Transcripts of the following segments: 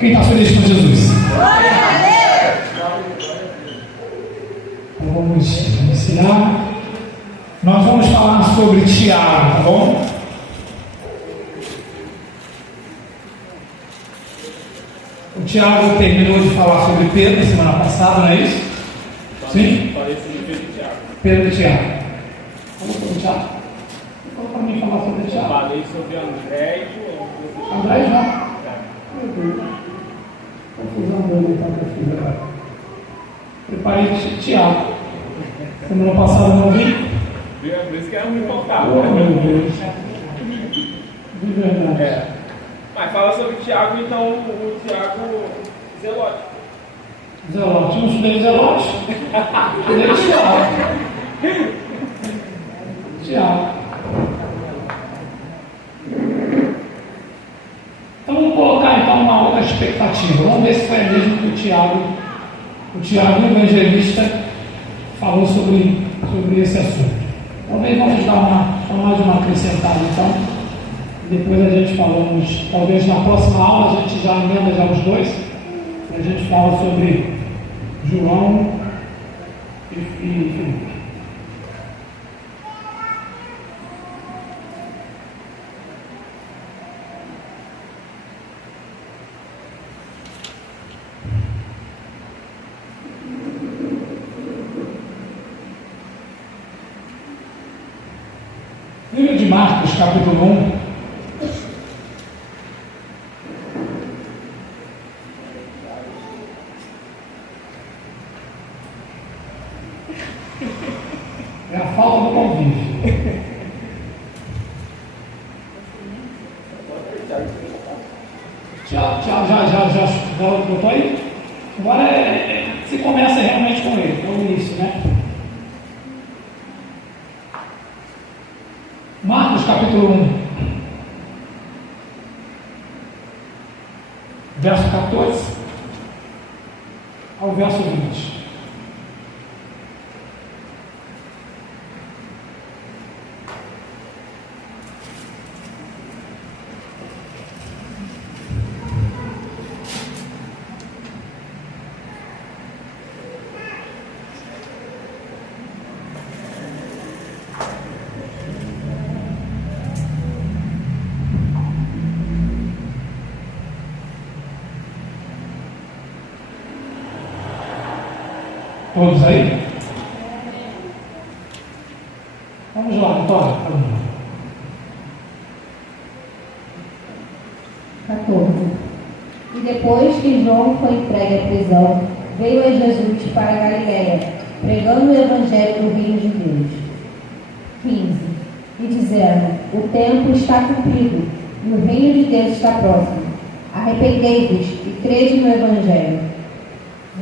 Quem está feliz com Jesus? Então vamos iniciar. Nós vamos falar sobre Tiago, tá bom? O Tiago terminou de falar sobre Pedro semana passada, não é isso? Sim? Falei sobre Pedro e Tiago. Pedro e Tiago. Falou sobre o Tiago? Falou para mim falar sobre o Tiago. Falei sobre André e João. André e João. Meu Deus. Confusão dele para a filha agora. Preparei Tiago. Semana passada não vi. Por isso que era muito faltado. Oh, meu Deus. De verdade. É. Mas fala sobre Tiago, então o Tiago Zelote. Zelote, não estudei Zelote. Estudei Tiago. Tiago. Então vamos colocar então uma outra expectativa. Vamos ver se foi mesmo que o Tiago evangelista falou sobre esse assunto. Talvez vamos dar mais uma acrescentada então. Depois a gente falamos, talvez na próxima aula a gente já emenda já os dois. A gente fala sobre João e Filipe. Livro de Marcos, capítulo 1. É a falta do convívio. Já botou aí? Agora se começa realmente com ele, é o início, né? Marcos capítulo 1, verso 14 ao verso 20. Todos aí? Vamos lá, Vitória. 14. E depois que João foi entregue à prisão, veio a Jesus para a Galiléia, pregando o evangelho do reino de Deus. 15. E dizendo: o tempo está cumprido, e o reino de Deus está próximo. Arrependei-vos e crede no evangelho.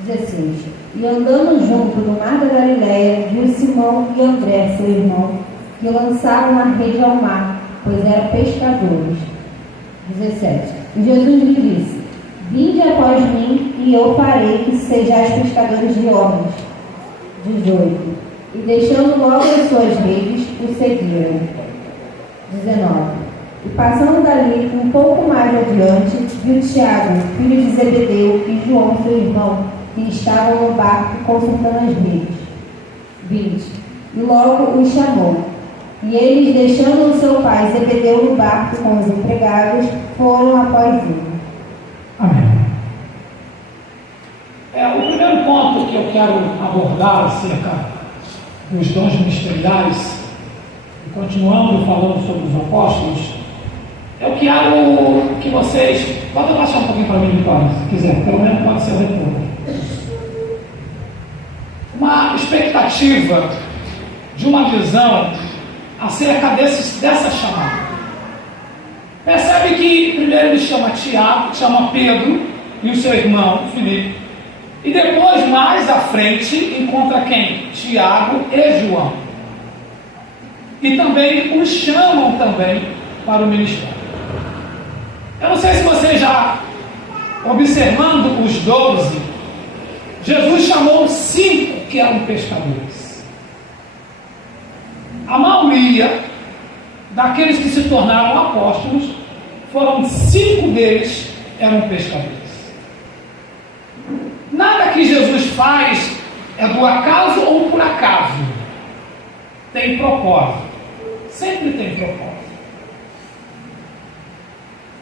16. E andando junto no mar da Galiléia, viu Simão e André, seu irmão, que lançaram a rede ao mar, pois eram pescadores. 17. E Jesus lhe disse: vinde após mim, e eu farei que sejais pescadores de homens. 18. E deixando logo as suas redes, o seguiram. 19. E passando dali um pouco mais adiante, viu Tiago, filho de Zebedeu, e João, seu irmão, que estavam no barco consultando as redes. 20. E logo os chamou. E eles, deixando o seu pai Zebedeu no barco com os empregados, foram após ele. Amém. O primeiro ponto que eu quero abordar acerca dos dons ministeriais, e continuando falando sobre os apóstolos, eu quero que vocês... Pode abaixar um pouquinho para mim, Vitória, se quiser, pelo menos pode ser o retorno. Uma expectativa de uma visão acerca dessa chamada. Percebe que primeiro ele chama Tiago, chama Pedro e o seu irmão Filipe, e depois mais à frente encontra quem? Tiago e João, e também os chamam também para o ministério. Eu não sei se você já, observando os 12, Jesus chamou 5 que eram pescadores. A maioria daqueles que se tornaram apóstolos, foram 5 deles eram pescadores. que Jesus faz é do acaso ou por acaso. Tem propósito. Sempre tem propósito.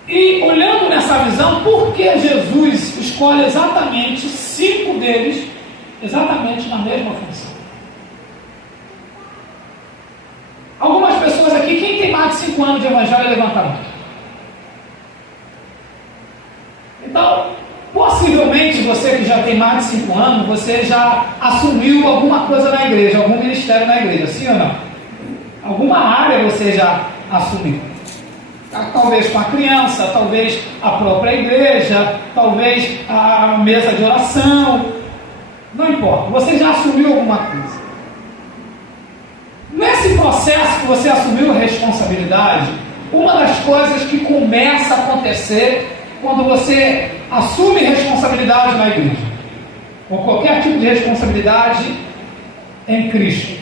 E olhando nessa visão, por que Jesus escolhe exatamente 5 deles, exatamente na mesma função? Algumas pessoas aqui, quem tem mais de 5 anos de evangelho, levanta a mão. Então, possivelmente você que já tem mais de 5 anos, você já assumiu alguma coisa na igreja, algum ministério na igreja, sim ou não? Alguma área você já assumiu. Talvez com a criança, talvez a própria igreja, talvez a mesa de oração, não importa, você já assumiu alguma coisa. Nesse processo que você assumiu a responsabilidade, uma das coisas que começa a acontecer quando você assume responsabilidade na igreja, ou qualquer tipo de responsabilidade em Cristo,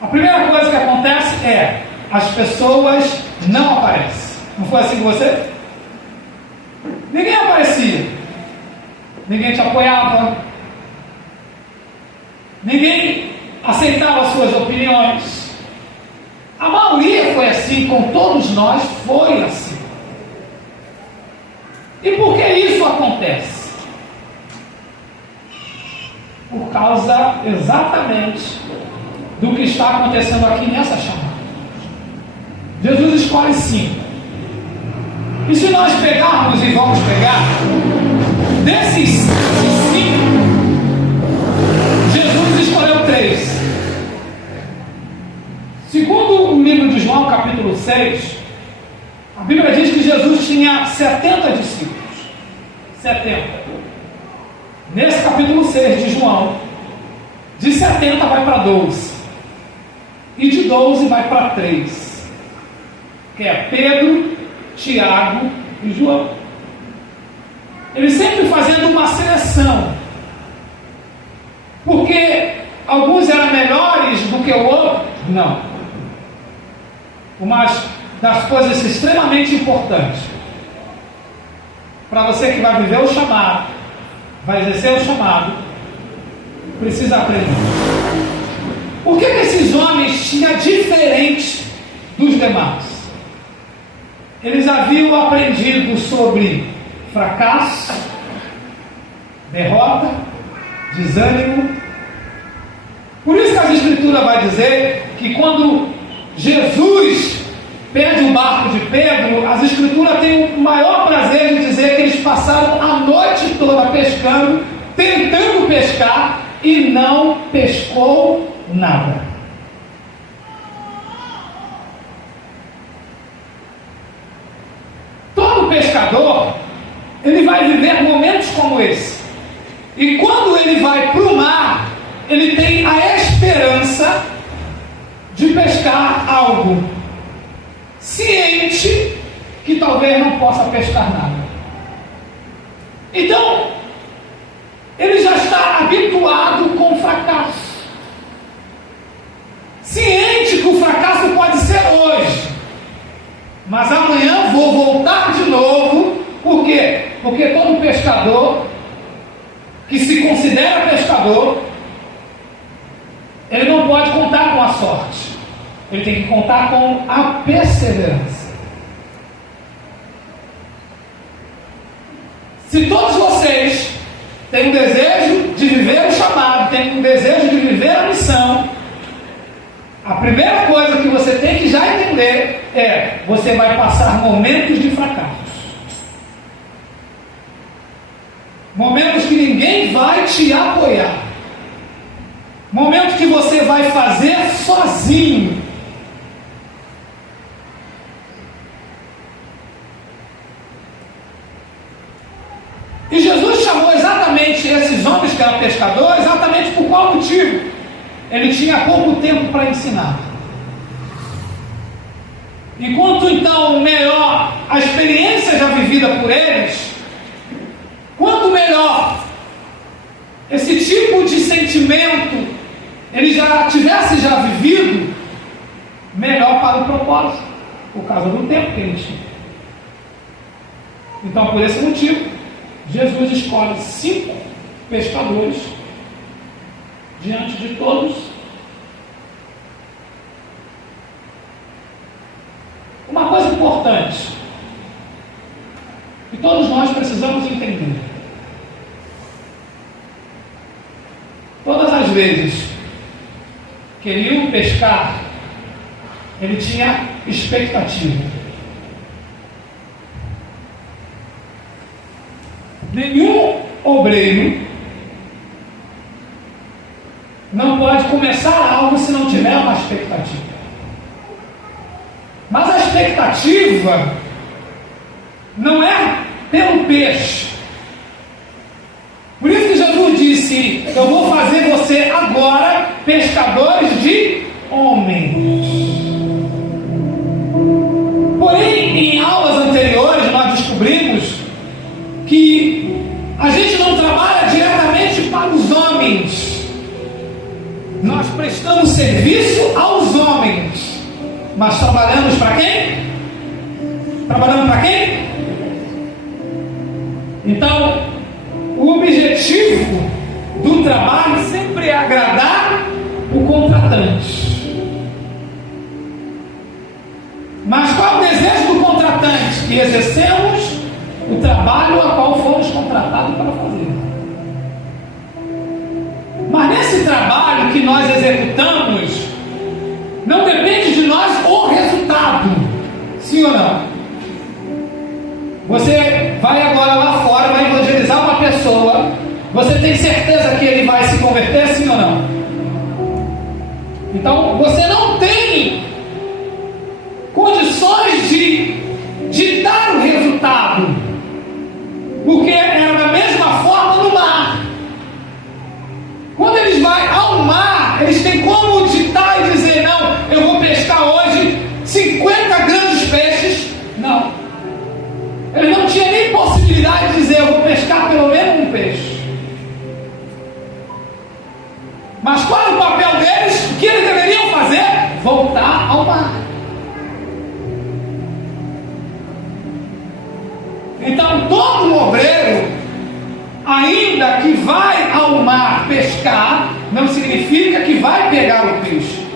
a primeira coisa que acontece é as pessoas não aparecem. Não foi assim com você? Ninguém aparecia, ninguém te apoiava, ninguém aceitava as suas opiniões. A maioria foi assim, com todos nós foi assim. E por que isso acontece? Por causa exatamente do que está acontecendo aqui nessa chamada. Jesus escolhe 5. E se nós pegarmos e vamos pegar, desses 5, Jesus escolheu 3. Segundo o livro de João, capítulo 6, a Bíblia diz que Jesus tinha 70 discípulos. 70. Nesse capítulo 6 de João, de 70 vai para 12. E de 12 vai para 3. Que é Pedro, Tiago e João. Ele sempre fazendo uma seleção. Porque alguns eram melhores do que o outro? Não. Uma das coisas extremamente importantes para você que vai viver o chamado, vai exercer o chamado, precisa aprender. Por que esses homens tinham diferente dos demais? Eles haviam aprendido sobre fracasso, derrota, desânimo. Por isso que a Escritura vai dizer que quando Jesus perde o barco de Pedro, as Escrituras têm o maior prazer de dizer que eles passaram a noite toda pescando, tentando pescar, e não pescou nada. Todo pescador, ele vai viver momentos como esse. E quando ele vai para o mar, ele tem a esperança de pescar algo, ciente que talvez não possa pescar nada. Então, ele já está habituado com o fracasso, ciente que o fracasso pode ser hoje, mas amanhã vou voltar de novo. Por quê? Porque todo pescador que se considera pescador, ele não pode contar com a sorte, ele tem que contar com a perseverança. Se todos vocês têm um desejo de viver o chamado, têm um desejo de viver a missão, a primeira coisa que você tem que já entender é: você vai passar momentos de fracasso, momentos que ninguém vai te apoiar, momentos que você vai fazer sozinho. E Jesus chamou exatamente esses homens que eram pescadores, exatamente por qual motivo? Ele tinha pouco tempo para ensinar. Enquanto então melhor a experiência já vivida por eles, quanto melhor esse tipo de sentimento ele já tivesse já vivido, melhor para o propósito, por causa do tempo que ele tinha. Então, por esse motivo, Jesus escolhe 5 pescadores diante de todos. Uma coisa importante que todos nós precisamos entender: todas as vezes que ele ia pescar, ele tinha expectativa. Nenhum obreiro não pode começar algo se não tiver uma expectativa. Mas a expectativa não é pelo peixe. Por isso que Jesus disse: eu vou fazer você agora pescadores de homens. Porém, em aulas anteriores nós descobrimos que a gente não trabalha diretamente para os homens. Nós prestamos serviço aos homens, mas trabalhamos para quem? Trabalhamos para quem? Então, o objetivo do trabalho sempre é agradar o contratante. Mas qual é o desejo do contratante? Que exercemos o trabalho a qual fomos contratados para fazer. Mas nesse trabalho que nós executamos, não depende de nós o resultado. Sim ou não? Você vai agora lá fora, vai evangelizar uma pessoa. Você tem certeza que ele vai se converter, sim ou não? Então, você não tem condições de dar o resultado, porque era da mesma forma no mar. Quando eles vão ao mar, eles têm como ditar e dizer: não, eu vou pescar hoje 50 grandes peixes. Não. Eles não tinham nem possibilidade de dizer: eu vou pescar pelo menos um peixe. Mas qual é o papel deles? O que eles deveriam fazer? Voltar ao mar. Então, todo obreiro, ainda que vai ao mar pescar, não significa que vai pegar o peixe.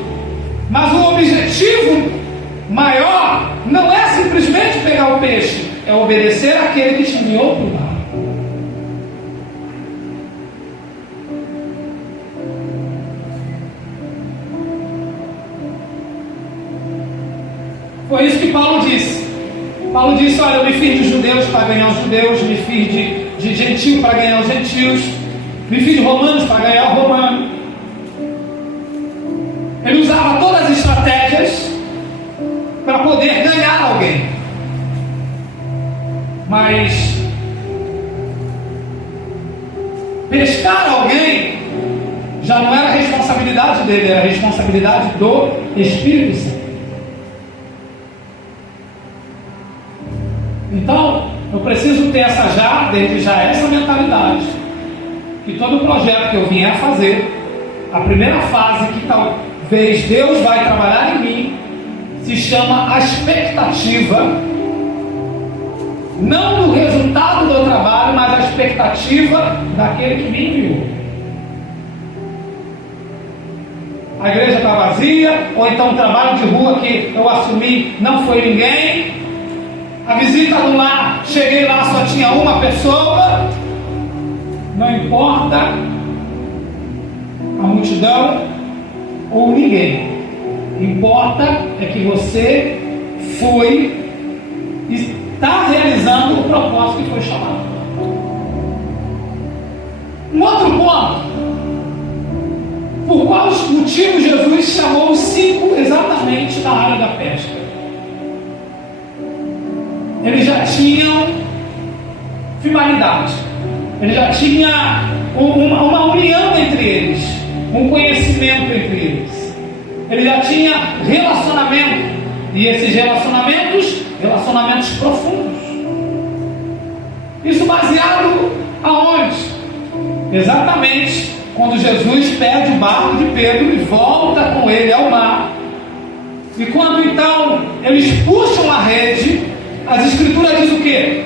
Mas o objetivo maior não é simplesmente pegar o peixe, é obedecer àquele que te enviou para o mar. Foi isso que Paulo disse. Paulo disse: olha, eu me fiz de judeus para ganhar os judeus, me fiz de gentio para ganhar os gentios, me fiz de romanos para ganhar o romano. Ele usava todas as estratégias para poder ganhar alguém. Mas pescar alguém já não era responsabilidade dele, era responsabilidade do Espírito Santo. Então, eu preciso ter desde já essa mentalidade, que todo projeto que eu vier a fazer, a primeira fase que talvez Deus vai trabalhar em mim, se chama a expectativa, não do resultado do trabalho, mas a expectativa daquele que me enviou. A igreja está vazia, ou então o trabalho de rua que eu assumi não foi ninguém. A visita no lar, cheguei lá, só tinha uma pessoa. Não importa a multidão ou ninguém. Importa é que você foi e está realizando o propósito que foi chamado. Um outro ponto: por qual motivo Jesus chamou os 5 exatamente da área da pesca? Eles já tinham finalidade, eles já tinham uma união entre eles, um conhecimento entre eles, ele já tinha relacionamento, e esses relacionamentos profundos. Isso baseado aonde? Exatamente quando Jesus perde o barco de Pedro e volta com ele ao mar. E quando então eles puxam a rede, as escrituras dizem o quê?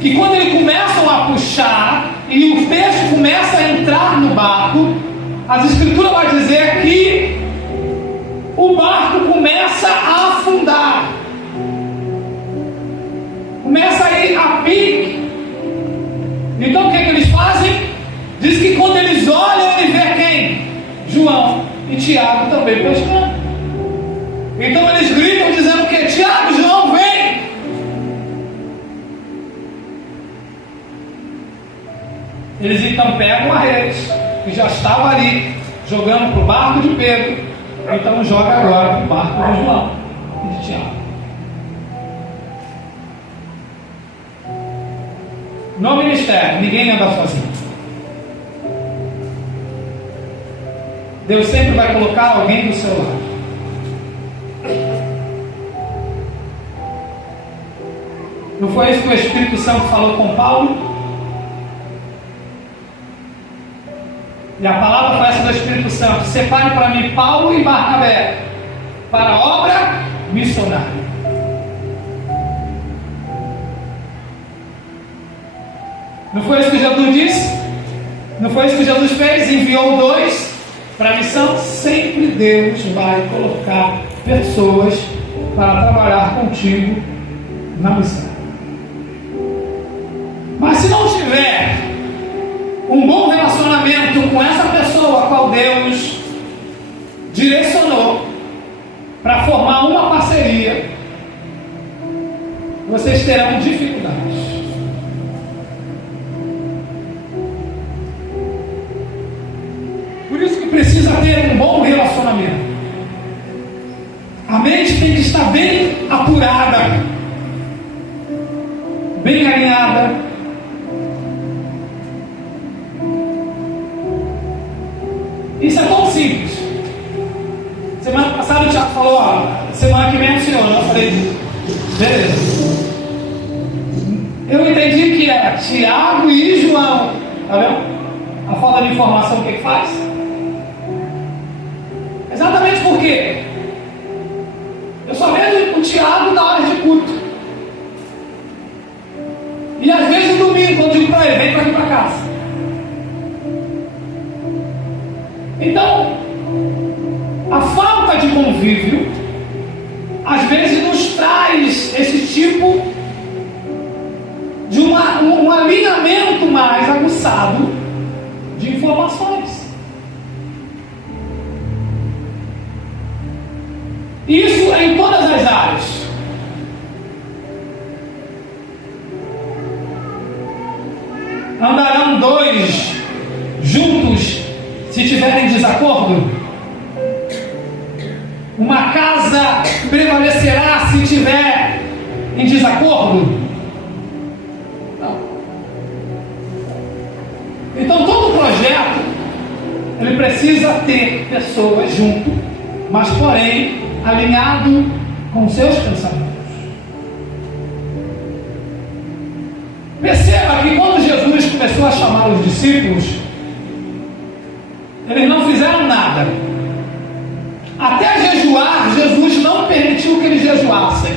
Que quando eles começam a puxar e o peixe começa a entrar no barco, as escrituras vai dizer que o barco começa a afundar, começa a ir a pique. Então o que eles fazem? Diz que quando eles olham, ele vê quem? João e Tiago também pescando. Então eles gritam dizendo que Tiago, João, vem! Eles então pegam a rede, que já estava ali, jogando para o barco de Pedro. Então joga agora para o barco de João e de Tiago. No ministério, ninguém anda sozinho. Deus sempre vai colocar alguém do seu lado. Não foi isso que o Espírito Santo falou com Paulo? E a palavra foi essa do Espírito Santo: separe para mim Paulo e Barnabé para a obra missionária. Não foi isso que Jesus disse? Não foi isso que Jesus fez? Enviou 2 para a missão. Sempre Deus vai colocar pessoas para trabalhar contigo na missão. Mas se não tiver um bom relacionamento com essa pessoa a qual Deus direcionou para formar uma parceria, vocês terão dificuldades. Por isso que precisa ter um bom relacionamento. A mente tem que estar bem apurada, bem alinhada. Isso é tão simples. Semana passada o Tiago falou, semana que vem é o senhor. Eu falei, beleza. Eu entendi que é Tiago e João. Tá vendo? A falta de informação, o que faz? Exatamente por quê? Eu só vejo o Tiago na hora de culto. E às vezes no domingo, quando eu digo para ele, vem para aqui para casa. Então, a falta de convívio, às vezes nos traz esse tipo de um alinhamento mais aguçado de informações. Isso é em todas as áreas. Andarão 2 juntos se tiverem desacordo? Uma casa prevalecerá se tiver em desacordo? Não. Então todo projeto ele precisa ter pessoas junto, mas porém alinhado com seus pensamentos. Perceba que quando Jesus começou a chamar os discípulos, eles não fizeram nada. Até jejuar, Jesus não permitiu que eles jejuassem,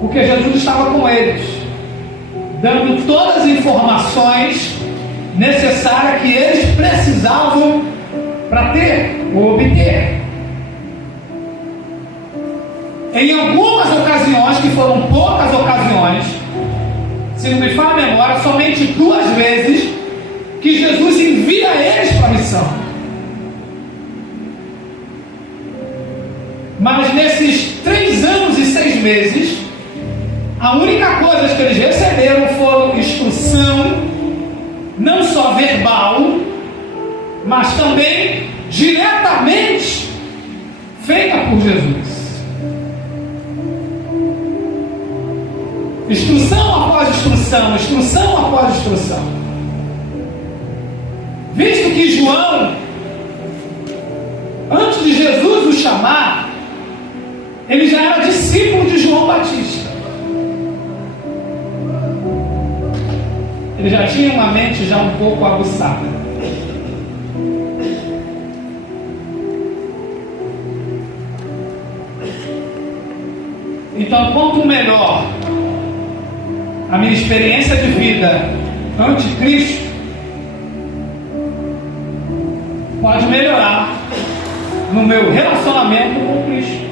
porque Jesus estava com eles, dando todas as informações necessárias que eles precisavam para ter ou obter. Em algumas ocasiões, que foram poucas ocasiões, se não me falha a memória, somente 2 vezes que Jesus envia eles para a missão. Mas nesses 3 anos e 6 meses, a única coisa que eles receberam foram instrução, não só verbal, mas também diretamente feita por Jesus. Instrução após instrução, instrução após instrução. Visto que João, antes de Jesus o chamar, ele já era discípulo de João Batista. Ele já tinha uma mente já um pouco aguçada. Então, quanto melhor a minha experiência de vida anticristo pode melhorar no meu relacionamento com Cristo.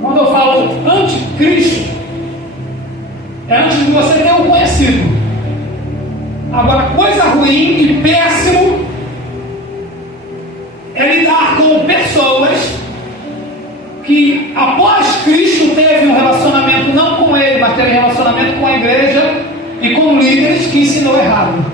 Quando eu falo anticristo, é antes de você ter o conhecido. Agora, coisa ruim e péssimo é lidar com pessoas que após Cristo teve um relacionamento não com ele, mas teve relacionamento com a igreja e com líderes que ensinou errado.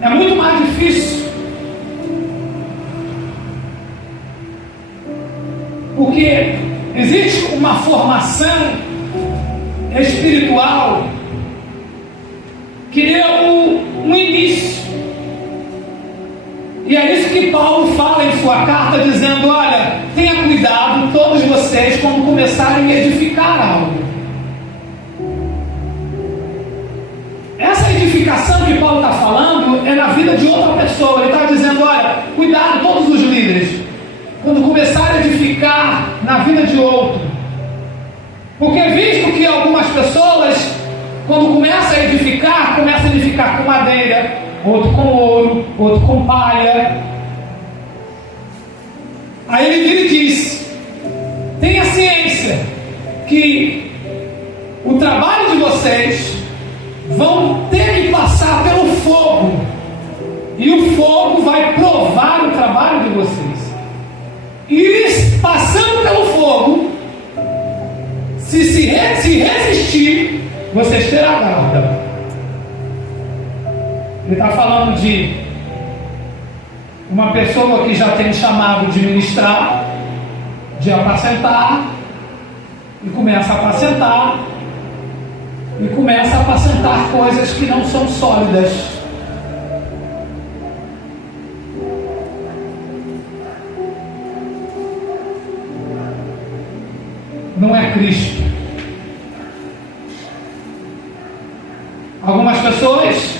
É muito mais difícil, porque existe uma formação espiritual que deu um início, e é isso que Paulo fala em sua carta, dizendo: olha, tenha cuidado todos vocês quando começarem a edificar algo. Essa edificação que Paulo está falando é na vida de outra pessoa. Ele está dizendo: olha, cuidado todos os líderes quando começarem a edificar na vida de outro, porque visto que algumas pessoas, quando começam a edificar com madeira, outro com ouro, outro com palha. Aí ele vira e diz: tenha ciência que o trabalho de vocês vão ter que passar pelo fogo, e o fogo vai provar o trabalho de vocês. E passando pelo fogo, se resistir, vocês terão guarda. Ele está falando de uma pessoa que já tem chamado de ministrar, de apacentar, e começa a apacentar, e começa a apacentar coisas que não são sólidas. Não é Cristo. Algumas pessoas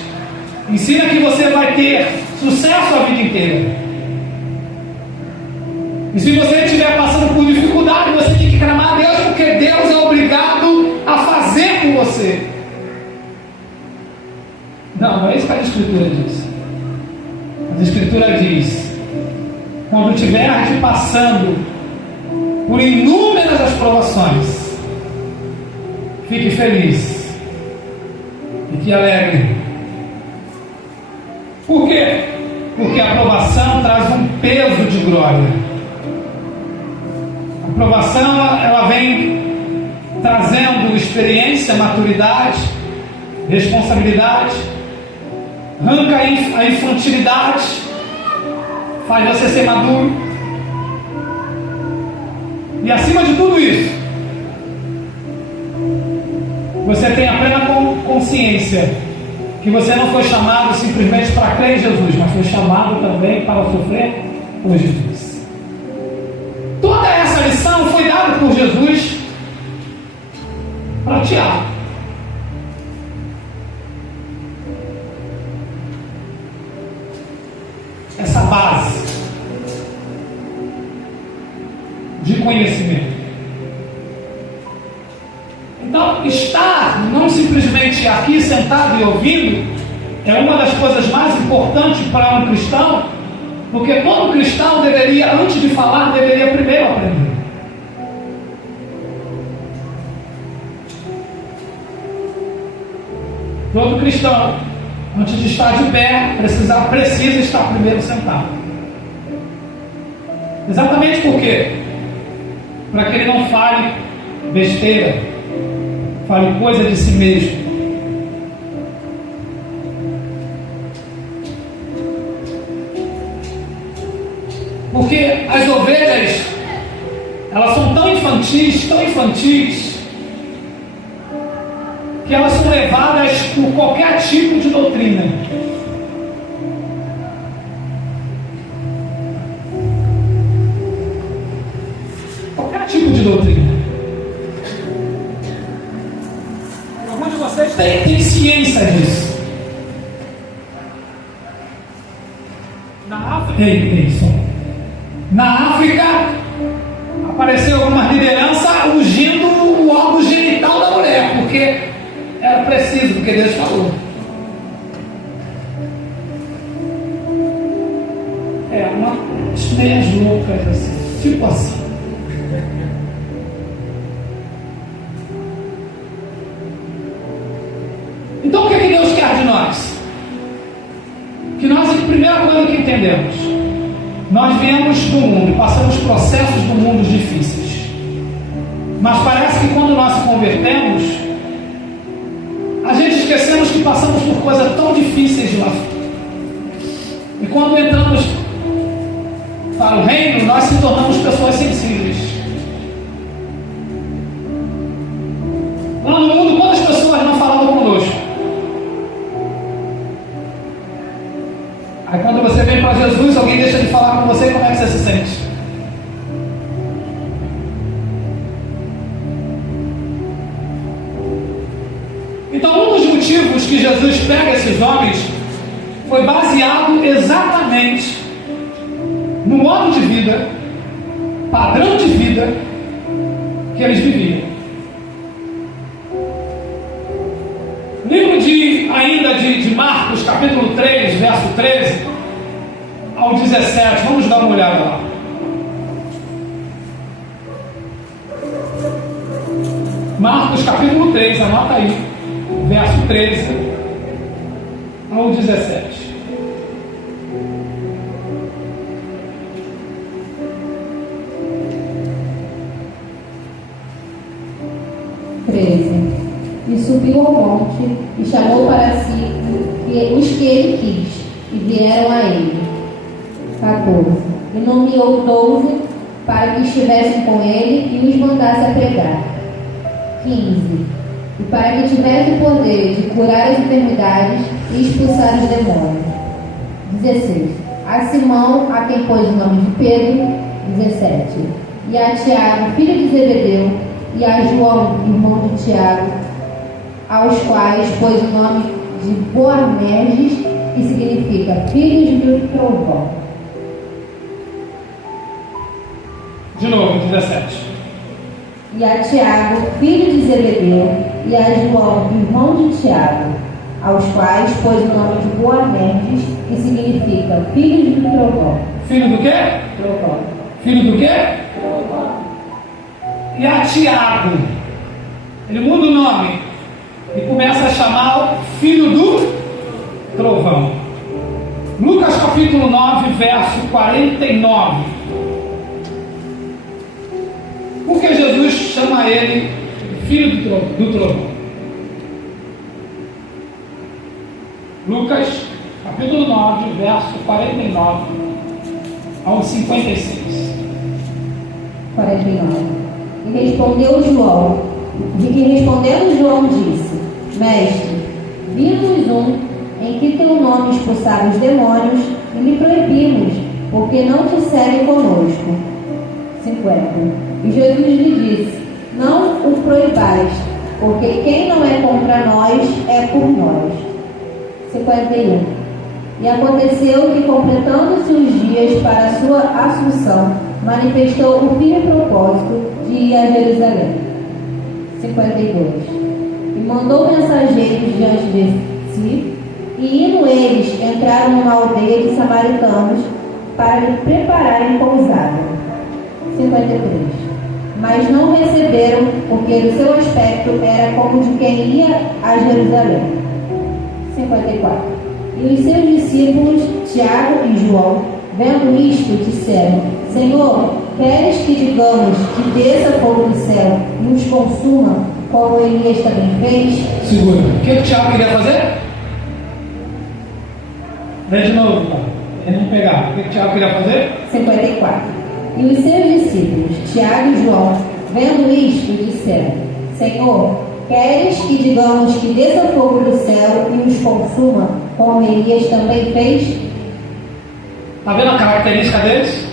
ensinam que você vai ter sucesso a vida inteira, e se você estiver passando por dificuldade, você tem que clamar a Deus, porque Deus é obrigado a fazer por você. Não é isso que a Escritura diz. A Escritura diz: quando estiver passando por inúmeras as provações, fique feliz, fique alegre. Por quê? Porque a aprovação traz um peso de glória. A aprovação, ela vem trazendo experiência, maturidade, responsabilidade, arranca a infantilidade, faz você ser maduro. E acima de tudo isso, você tem a plena consciência que você não foi chamado simplesmente para crer em Jesus, mas foi chamado também para sofrer por Jesus. Toda essa lição foi dada por Jesus para Tiago. Essa base de conhecimento. Então, estar não simplesmente aqui sentado e ouvindo é uma das coisas mais importantes para um cristão, porque todo cristão deveria, antes de falar, deveria primeiro aprender. Todo cristão, antes de estar de pé, precisa estar primeiro sentado. Exatamente por quê? Para que ele não fale besteira, fale coisa de si mesmo. Porque as ovelhas, elas são tão infantis, que elas são levadas por qualquer tipo de doutrina. Qualquer tipo de doutrina. Alguns de vocês têm ciência disso. Na África, som. Na África, apareceu uma liderança ungindo o órgão genital da mulher, porque era preciso, porque Deus falou. Umas meias loucas assim, tipo assim. Então o que Deus quer de nós? Que nós, a primeira coisa que entendemos, nós viemos do mundo, passamos processos do mundo difíceis. Mas parece que quando nós se convertemos, a gente esquecemos que passamos por coisas tão difíceis lá. E quando entramos para o reino, nós se tornamos pessoas sensíveis. Lá no mundo, quantas pessoas não falavam conosco? Aí quando você vem para Jesus, alguém deixa de falar com você, como é que você se sente? Então um dos motivos que Jesus pega esses homens foi baseado exatamente no modo de vida, padrão de vida que eles viviam. Livro de Marcos, capítulo 3, verso 13 ao 17, vamos dar uma olhada lá. Marcos, capítulo 3, anota aí, verso 13 ao 17. E subiu ao monte e chamou para si os que ele quis, e vieram a ele. 14. E nomeou 12 para que estivessem com ele e os mandasse a pregar. 15. E para que tivesse o poder de curar as enfermidades e expulsar os demônios. 16. A Simão, a quem pôs o nome de Pedro. 17. E a Tiago, filho de Zebedeu, e a João, irmão de Tiago, aos quais pôs o nome de Boanerges, que significa filhos do trovão. De novo, 17. E a Tiago, filho de Zebedeu, e a João, irmão de Tiago, aos quais pôs o nome de Boanerges, que significa filhos do trovão. Filho do quê? Trovão. Filho do quê? E a Tiago, ele muda o nome e começa a chamar filho do trovão. Lucas capítulo 9, verso 49. Por que Jesus chama ele filho do trovão? Lucas capítulo 9, verso 49 ao 56. 49. E respondendo João disse: Mestre, vimos um em que teu nome expulsava os demônios e lhe proibimos, porque não te seguem conosco. 50. E Jesus lhe disse: Não o proibais, porque quem não é contra nós é por nós. 51. E aconteceu que, completando-se os dias para a sua assunção, manifestou o firme propósito de ir a Jerusalém. 52. E mandou mensageiros diante de si, e indo eles, entraram numa aldeia de samaritanos para lhe prepararem pousada. 53. Mas não receberam, porque o seu aspecto era como de quem ia a Jerusalém. 54. E os seus discípulos, Tiago e João, vendo isto, disseram: Senhor, queres que digamos que desça fogo do céu e nos consuma, como Elias também fez? Segura. O que o Tiago queria fazer? Vem de novo, tá? Ele não pegava. O que o Tiago queria fazer? 54. E os seus discípulos, Tiago e João, vendo isto, disseram: Senhor, queres que digamos que desça fogo do céu e nos consuma, como Elias também fez? Está vendo a característica deles?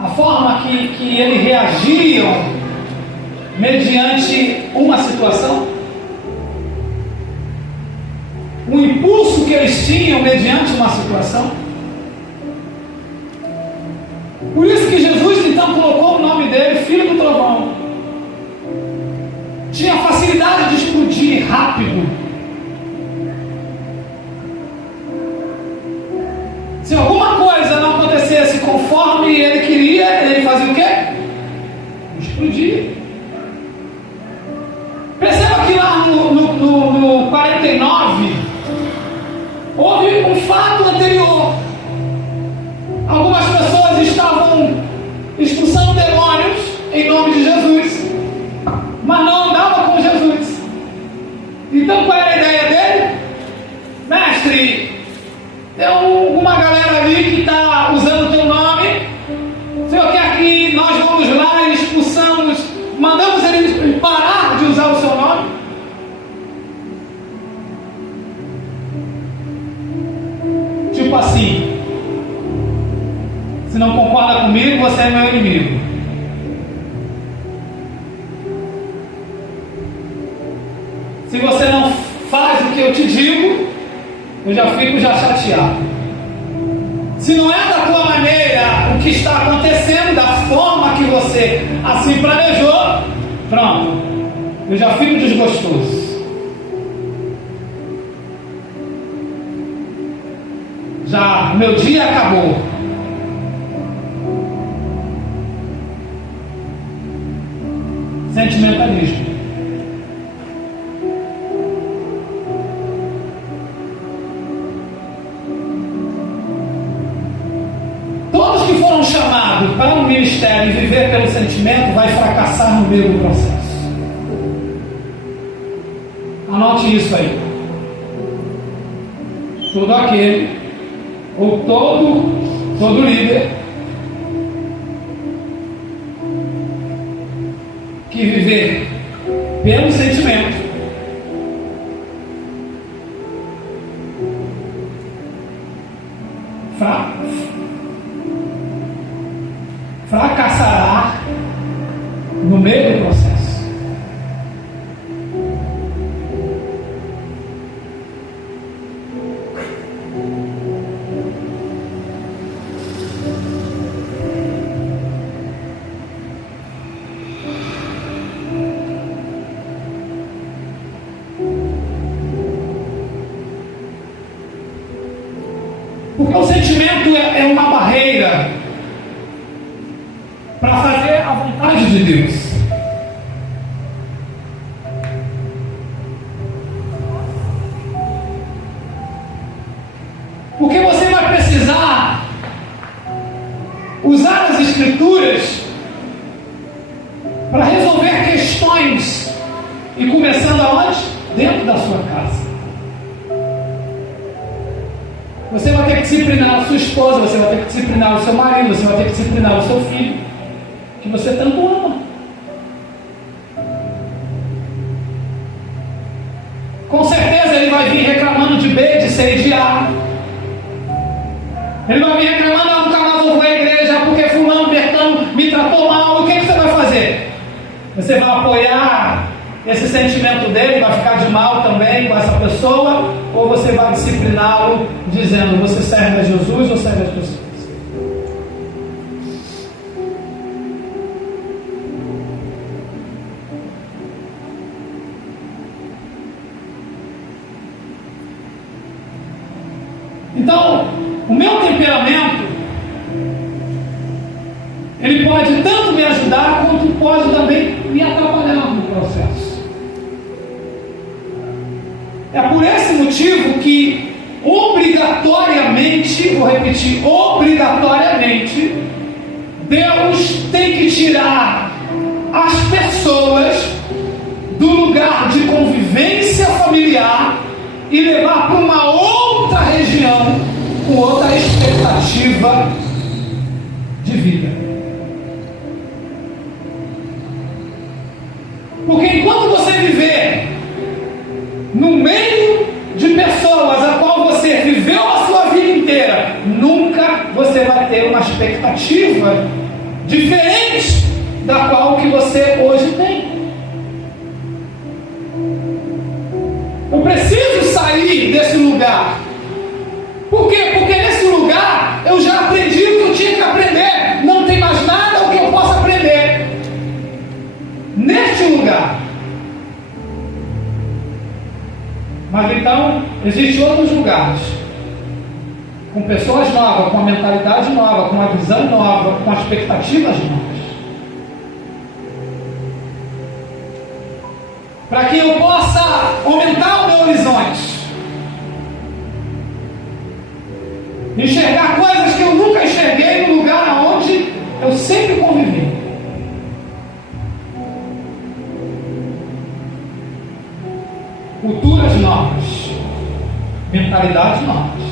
A forma que eles reagiam mediante uma situação. um impulso que eles tinham mediante uma situação. Por isso que Jesus então colocou o nome dele, Filho do Trovão. Tinha facilidade de explodir rápido. Se alguma coisa não acontecesse conforme ele queria, ele fazia o quê? Explodia. Perceba que lá no 49 houve um fato anterior. Algumas pessoas estavam expulsando demônios em nome de Jesus, mas não andavam com Jesus. Então qual era a ideia dele? Mestre, tem uma galera ali que está usando o teu nome. O Senhor quer que nós vamos lá e expulsamos, mandamos eles parar de usar o seu nome? Tipo assim, se não concorda comigo, você é meu inimigo. Se você não faz o que eu te digo, eu já fico chateado. Se não é da tua maneira o que está acontecendo, da forma que você assim planejou, pronto, eu já fico desgostoso. Já meu dia acabou. Sentimentalismo. Todos que foram chamados para um ministério e viver pelo sentimento vai fracassar no meio do processo. Anote isso aí. Todo aquele, ou todo líder que viver pelo sentimento fracassará no meio do processo. Porque o sentimento é uma barreira para fazer a vontade de Deus. Porque você vai precisar usar as Escrituras para resolver questões, e começando aonde? Dentro da sua casa. Você vai ter que disciplinar a sua esposa, você vai ter que disciplinar o seu marido, você vai ter que disciplinar o seu filho, que você tanto ama. Com certeza ele vai vir reclamando de B, de C e de A. Ele vai vir reclamando, nunca mais eu vou à igreja porque fulano, Bertano me tratou mal. O que você vai fazer? Você vai apoiar esse sentimento dele, vai ficar de mal também com essa pessoa, ou você vai discipliná-lo dizendo, você serve a Jesus ou serve as pessoas? Então, o meu temperamento, ele pode tanto me ajudar, quanto pode também me atrapalhar no processo. É por esse motivo que, obrigatoriamente, vou repetir, obrigatoriamente, Deus tem que tirar as pessoas do lugar de convivência familiar e levar para uma outra região com outra expectativa de vida. Porque enquanto você viver no meio de pessoas a qual você viveu a sua vida inteira, nunca você vai ter uma expectativa diferente da qual que você hoje tem. Eu preciso sair desse lugar. Por quê? Porque nesse lugar eu já aprendi o que eu tinha que aprender. Não tem mais nada o que eu possa aprender neste lugar. Mas então, existem outros lugares, com pessoas novas, com uma mentalidade nova, com uma visão nova, com expectativas novas, para que eu possa aumentar o meu horizonte, enxergar coisas que eu nunca enxerguei no lugar onde eu sempre convivi. Culturas novas, mentalidades novas.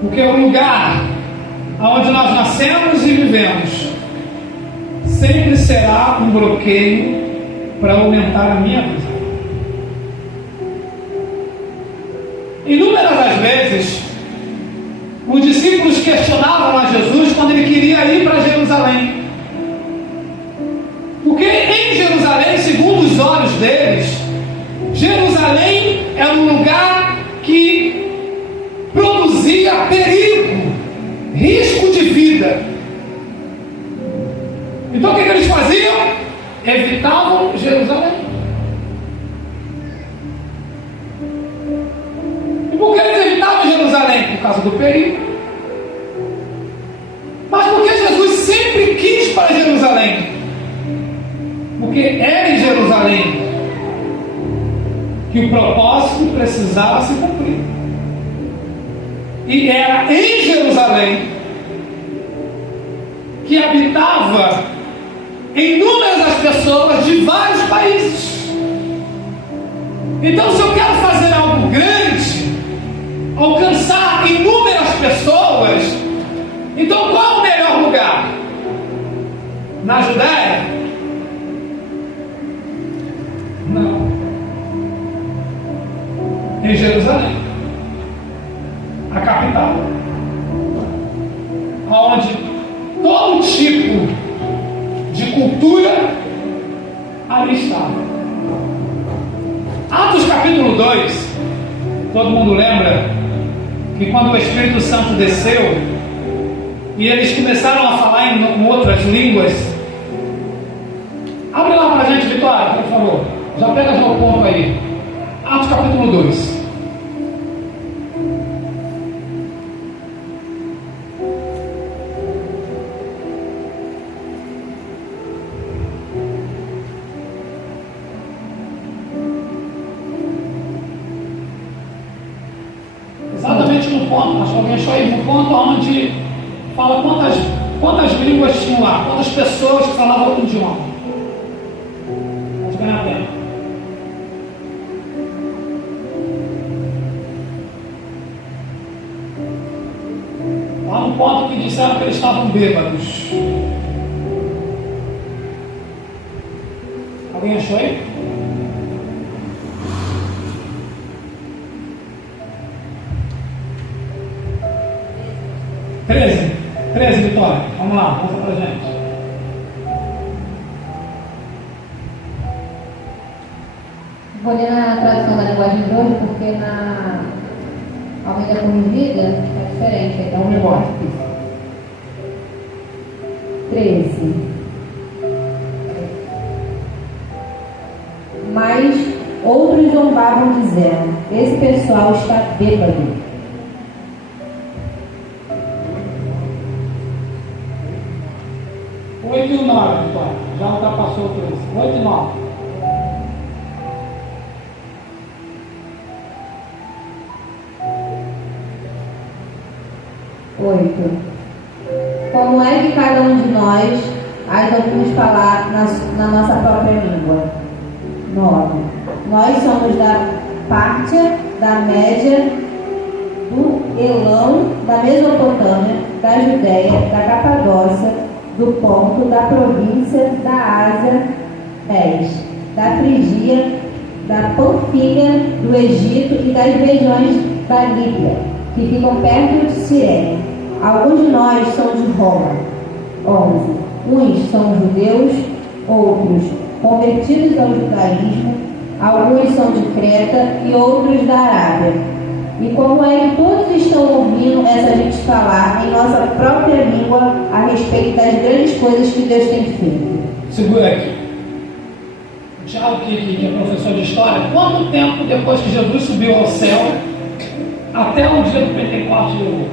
Porque o lugar onde nós nascemos e vivemos sempre será um bloqueio para aumentar a minha visão. Inúmeras das vezes, os discípulos questionavam a Jesus quando ele queria ir para Jerusalém. Porque em Jerusalém, segundo os olhos deles, Jerusalém era um lugar que produzia perigo, risco de vida. Então o que eles faziam? Evitavam Jerusalém. E por que eles evitavam Jerusalém? Por causa do perigo. Mas por que Jesus sempre quis para Jerusalém? Porque era em Jerusalém que o propósito precisava se cumprir. E era em Jerusalém que habitava inúmeras pessoas de vários países. Então, se eu quero fazer algo grande, alcançar inúmeras pessoas, então qual é o melhor lugar? Na Judéia? Não. Em Jerusalém, a capital, onde todo tipo de cultura ali estava. Atos capítulo 2, todo mundo lembra que quando o Espírito Santo desceu e eles começaram a falar em outras línguas. Abre lá para a gente, Vitória, por favor. Já pega já o ponto aí. Atos capítulo 2. Exatamente no ponto, acho que alguém achou aí, no ponto onde fala quantas línguas tinham lá, quantas pessoas que falavam o idioma. Pode ganhar tempo. Lá no ponto que disseram que eles estavam bêbados. Alguém achou aí? Treze, Vitória. Vamos lá, conta pra gente. Vou ler na tradução da linguagem de hoje, porque na Almeida Corrigida é diferente, então eu gosto disso. 13. Mas outros zombavam dizendo: esse pessoal está bêbado. 8 e 9, Vitória. Já ultrapassou o 13. 8 e 9. Como é que cada um de nós há de alguns falar na nossa própria língua? 9. Nós somos da Pártia, da Média, do Elão, da Mesopotâmia, da Judéia, da Capadócia, do Ponto, da província da Ásia, 10, da Frigia, da Panfilha, do Egito e das regiões da Líbia, que ficam perto de Cirene. Alguns de nós somos de Roma. 11. Uns são judeus, outros convertidos ao judaísmo, alguns são de Creta e outros da Arábia. E como é que todos estão ouvindo essa gente falar em nossa própria língua a respeito das grandes coisas que Deus tem feito? Segura aqui. O Tiago, que é professor de história, quanto tempo depois que Jesus subiu ao céu até o dia do Pentecostes levou?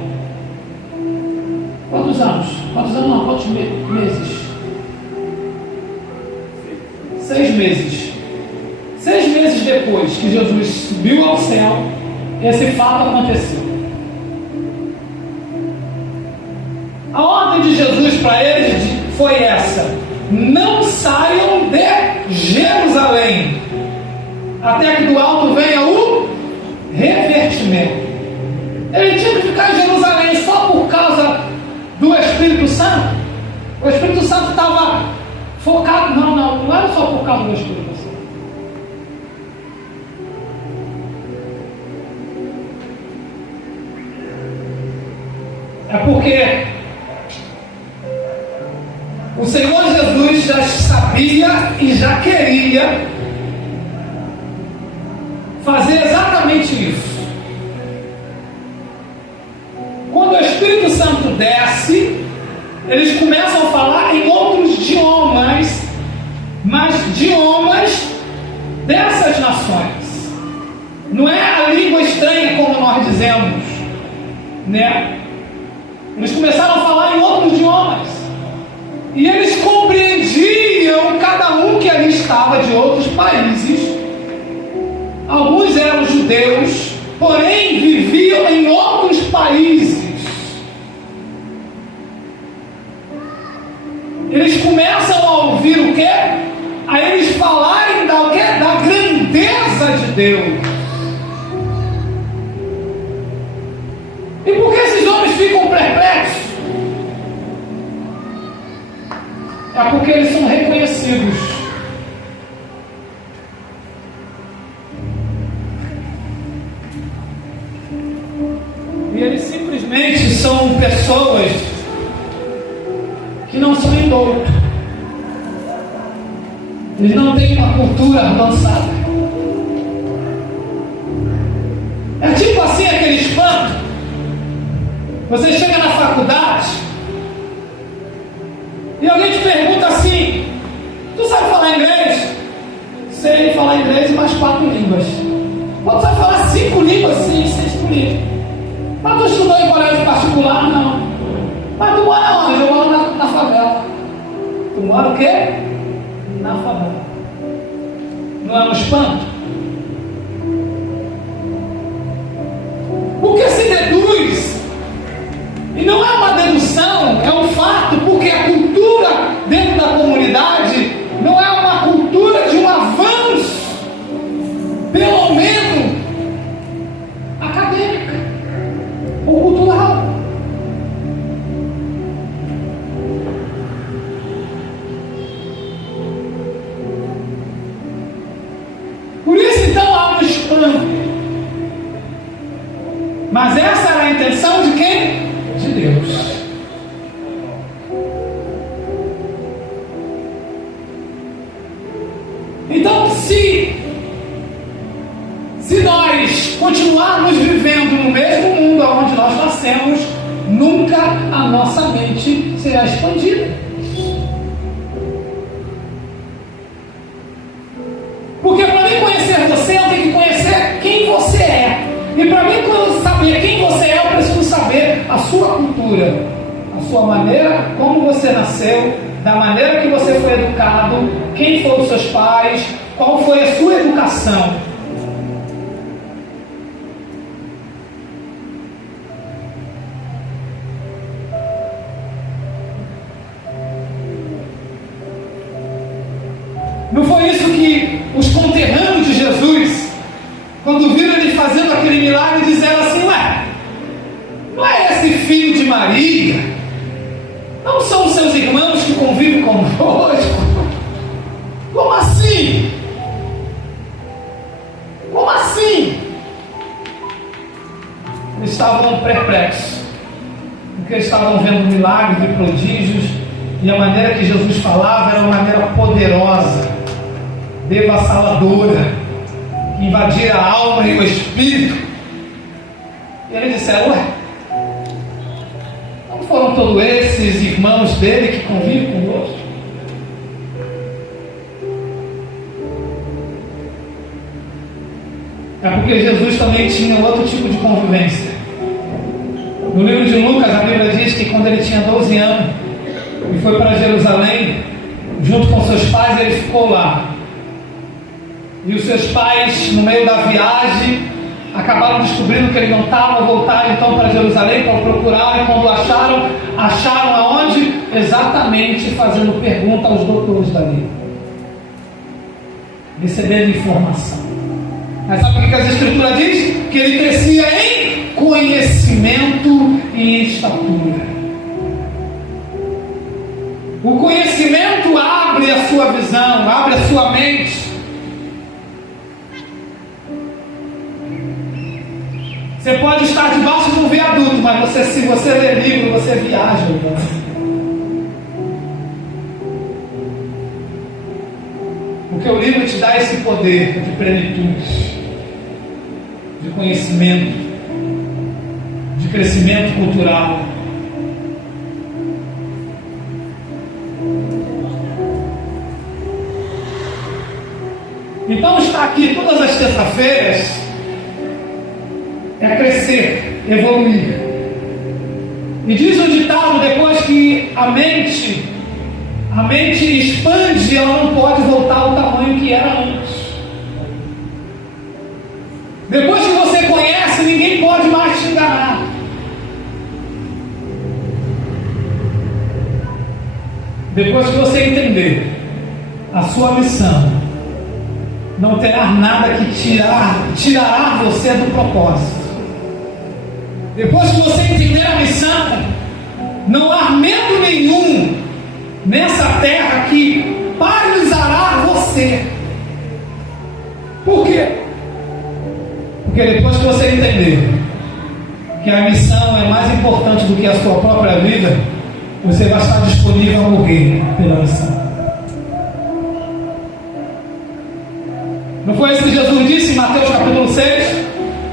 Quantos anos? Quantos anos não? Quantos meses? 6 meses. 6 meses depois que Jesus subiu ao céu, esse fato aconteceu. A ordem de Jesus para eles foi essa: não saiam de Jerusalém, até que do alto venha o revestimento. Ele tinha que ficar em Jerusalém só por causa do Espírito Santo? O Espírito Santo estava focado? Não era só por causa do Espírito Santo. É porque o Senhor Jesus já sabia e já queria fazer exatamente isso. Quando o Espírito Santo desce, eles começam a falar em outros idiomas, mas idiomas dessas nações. Não é a língua estranha como nós dizemos, né? Eles começaram a falar em outros idiomas. E eles compreendiam cada um que ali estava de outros países. Alguns eram judeus, porém viviam em outros países. Eles começam a ouvir o quê? A eles falarem da, o quê? Da grandeza de Deus. E por que esses homens ficam perplexos? É porque eles são reconhecidos. E eles simplesmente são pessoas que não são indoutos. Eles não têm uma cultura avançada. É tipo assim aquele espanto. Você chega na faculdade e alguém te pergunta assim: tu sabe falar inglês? Sei falar inglês e mais 4 línguas. Pô, tu sabe falar 5 línguas? Sim, 5 línguas. Mas tu estudou em colégio particular? Não. Mas tu mora onde? Eu moro na favela. Tu mora o quê? Na favela. Não é um espanto? Porque se deduz. E não é uma dedução, é um fato, porque a cultura dentro da comunidade não é uma cultura de um avanço, pelo menos acadêmica ou cultural. Por isso então há um espanto. Mas essa era a intenção de quem? De Deus. Então, se nós continuarmos vivendo no mesmo mundo onde nós nascemos, nunca a nossa mente será expandida. Porque para mim conhecer você, eu tenho que conhecer quem você é. E para mim saber quem você é, eu preciso saber a sua cultura, a sua maneira, como você nasceu, da maneira que você foi educado, quem foram os seus pais, qual foi a sua educação. Não foi isso que os conterrâneos de Jesus, quando viram ele fazendo aquele milagre, disseram assim: ué, não é esse filho de Maria? Não são os seus irmãos que convivem conosco? Como assim? Como assim? Eles estavam perplexos, porque eles estavam vendo milagres e prodígios, E a maneira que Jesus falava era uma maneira poderosa, devassaladora, que invadia a alma e o espírito. E ele disse: ué, não foram todos esses irmãos dele que convivem conosco? É porque Jesus também tinha outro tipo de convivência. No livro de Lucas, a Bíblia diz que quando ele tinha 12 anos e foi para Jerusalém, junto com seus pais, ele ficou lá. E os seus pais, no meio da viagem, acabaram descobrindo que ele não estava, voltaram então para Jerusalém para procurar, e quando acharam aonde? Exatamente fazendo pergunta aos doutores da lei, recebendo informação. Mas sabe o que as Escrituras diz? Que ele crescia em conhecimento e estatura. O conhecimento abre a sua visão, abre a sua mente. Você pode estar debaixo de um viaduto, mas se você ler livro, você viaja. Porque o livro te dá esse poder de plenitude, de conhecimento, de crescimento cultural. Então estar aqui todas as terças-feiras é crescer, evoluir. E diz o ditado: depois que a mente expande, ela não pode voltar ao tamanho que era antes. Depois que você conhece, ninguém pode mais te enganar. Depois que você entender a sua missão, não terá nada que tirará você do propósito. Depois que você entender a missão, não há medo nenhum nessa terra que paralisará você. Por quê? Porque depois que você entender que a missão é mais importante do que a sua própria vida, você vai estar disponível a morrer pela missão. Não foi isso que Jesus disse em Mateus capítulo 6?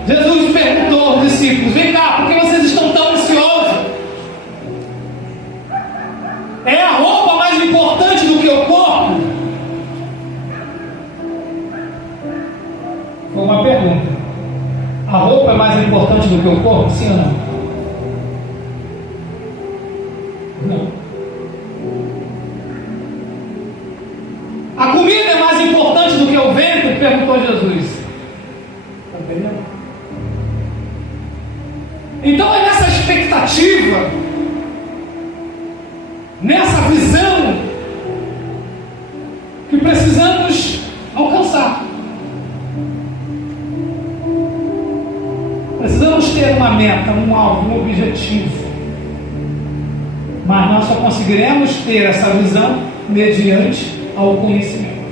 Jesus perguntou aos discípulos: vem cá, por que vocês estão tão ansiosos? É a roupa mais importante do que o corpo? Foi uma pergunta. A roupa é mais importante do que o corpo? Sim ou não? Não. A comida é mais importante do que o vento? Perguntou Jesus. Está entendendo? Então é nessa expectativa, nessa visão, que precisamos alcançar. Precisamos ter uma meta, um alvo, um objetivo. Mas nós só conseguiremos ter essa visão mediante ao conhecimento.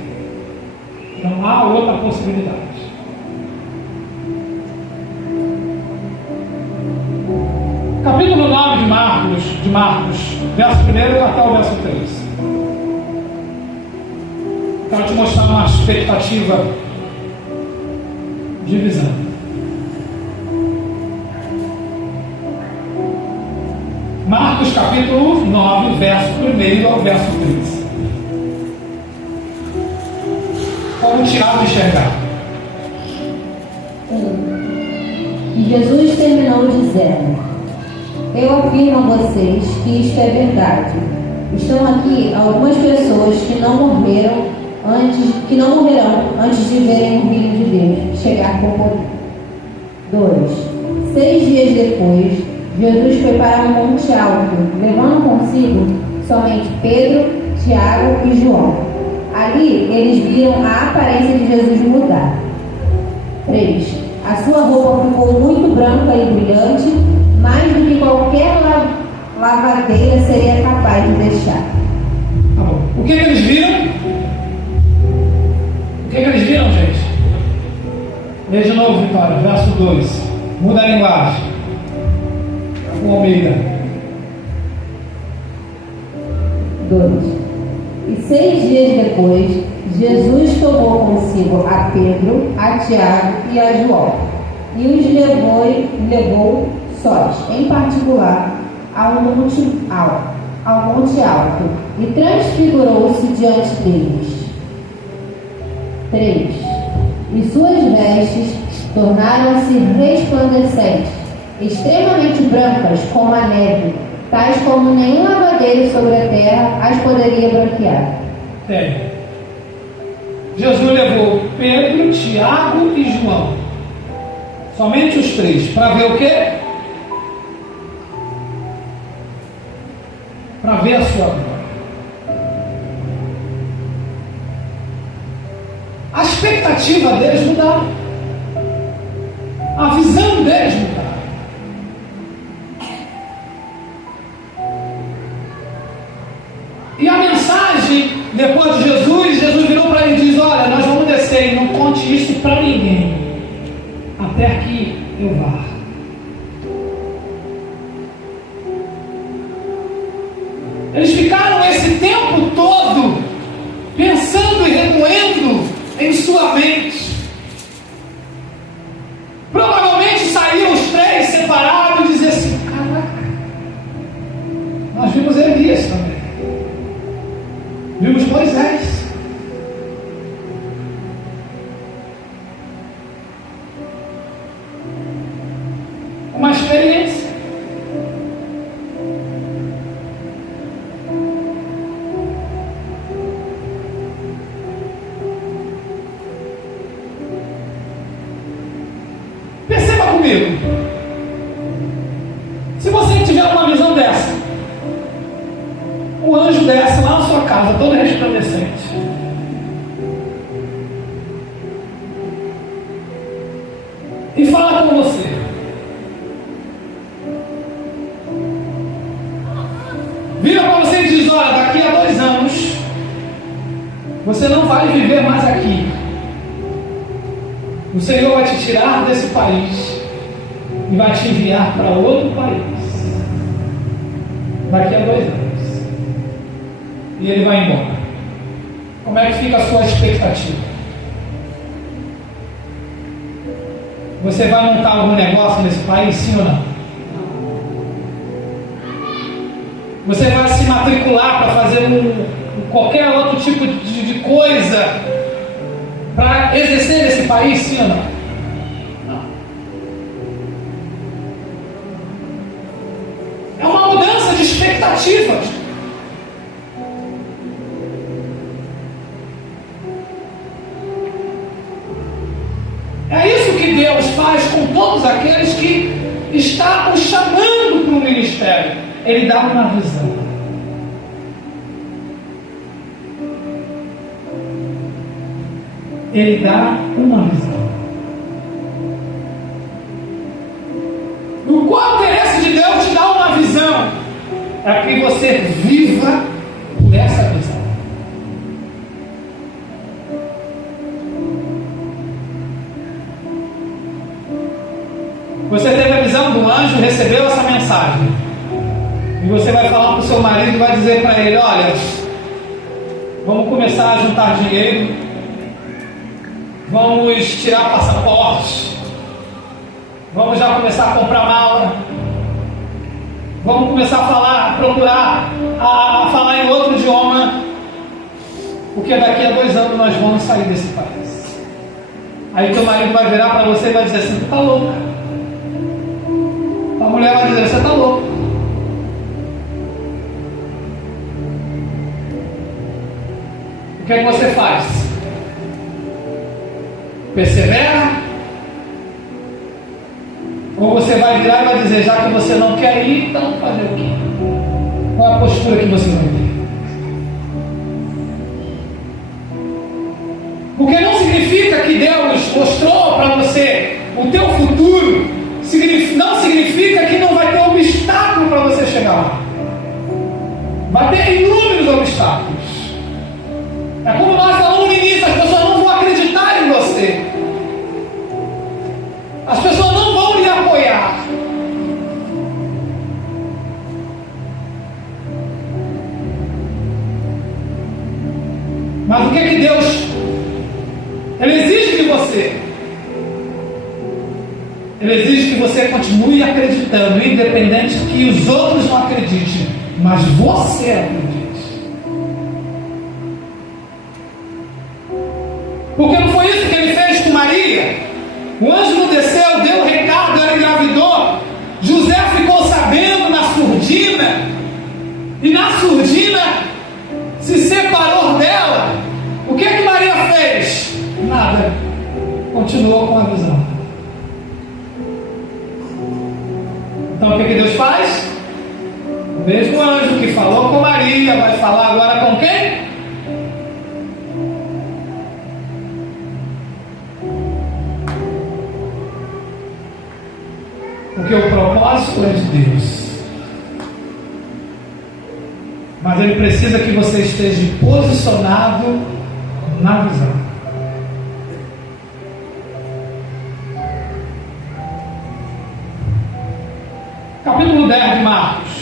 Não há outra possibilidade. Capítulo 9 de Marcos, verso 1 até o verso 3. Quero te mostrar uma expectativa de visão. Marcos capítulo 9, verso 1 ao verso 3. Como Tiago enxergar? E Jesus terminou dizendo: eu afirmo a vocês que isto é verdade. Estão aqui algumas pessoas que não morrerão antes de verem o Filho de Deus chegar com poder. 2. 6 dias depois, Jesus foi para um monte alto, levando consigo somente Pedro, Tiago e João. Ali eles viram a aparência de Jesus mudar. 3. A sua roupa ficou muito branca e brilhante, mais do que qualquer lavadeira seria capaz de deixar. Tá bom. O que eles viram? O que eles viram, gente? Lê de novo, Vitória, verso 2. Muda a linguagem. Com Almeida. 2. E 6 dias depois, Jesus tomou consigo a Pedro, a Tiago e a João, e os levou sós, em particular, ao monte alto, e transfigurou-se diante deles. 3. E suas vestes tornaram-se resplandecentes, extremamente brancas como a neve, tais como nenhum lavadeiro sobre a terra as poderia branquear. Jesus levou Pedro, Tiago e João, somente os 3, para ver o quê? Para ver a sua glória. A expectativa deles mudaram, a visão deles mudaram. E a mensagem, depois de Jesus virou para ele e diz: olha, nós vamos descer e não conte isso para ninguém, até que eu vá. Eles ficaram esse tempo todo pensando e remoendo em sua mente. Provavelmente saíram os 3 separados e diziam assim: caraca, nós vimos Elias também, vimos Moisés, uma experiência. Perceba comigo, se você tiver uma visão dessa, o anjo desce lá na sua casa, todo resplandecente, e fala com você: vira para você e diz: olha, daqui a 2 anos você não vai viver mais aqui. O Senhor vai te tirar desse país e vai te enviar para outro país daqui a 2 anos. E ele vai embora. Como é que fica a sua expectativa? Você vai montar algum negócio nesse país, sim ou não? Você vai se matricular para fazer qualquer outro tipo de coisa para exercer esse país, sim ou não? Não. É uma mudança de expectativas. É isso que Deus faz com todos aqueles que está o chamando para o ministério. Ele dá uma visão. Ele dá uma visão. No qual o interesse de Deus te dar uma visão é que você viva por essa visão. Você teve a visão do anjo, recebeu essa mensagem, e você vai falar para o seu marido e vai dizer para ele: olha, vamos começar a juntar dinheiro, vamos tirar passaportes, vamos já começar a comprar mala, vamos começar a falar, procurar a falar em outro idioma, porque daqui a 2 anos nós vamos sair desse país. Aí teu marido vai virar para você e vai dizer assim: tu tá louca. A mulher vai dizer: você tá louco. O que é que você faz? Persevera? Ou você vai virar e vai dizer: já que você não quer ir, então fazer o quê? Qual é a postura que você vai ter? Porque não significa que Deus mostrou para você o teu futuro, não significa que não vai ter obstáculo para você chegar lá. Vai ter inúmeros obstáculos. É como nós falamos no início: as pessoas não vão acreditar em você, as pessoas não vão lhe apoiar. Deus, Ele exige de você. Ele exige que você continue acreditando, independente que os outros não acreditem, mas você acredite. Porque não foi isso que Ele fez com Maria? O anjo não desceu, deu o recado, ela engravidou. José ficou sabendo na surdina, e na surdina se separou dela. O que Maria fez? Nada. Continuou com a visão. Então o que Deus faz? O mesmo anjo que falou com Maria vai falar agora com quem? Porque o propósito é de Deus. Mas Ele precisa que você esteja posicionado na visão. Capítulo 10 de Marcos.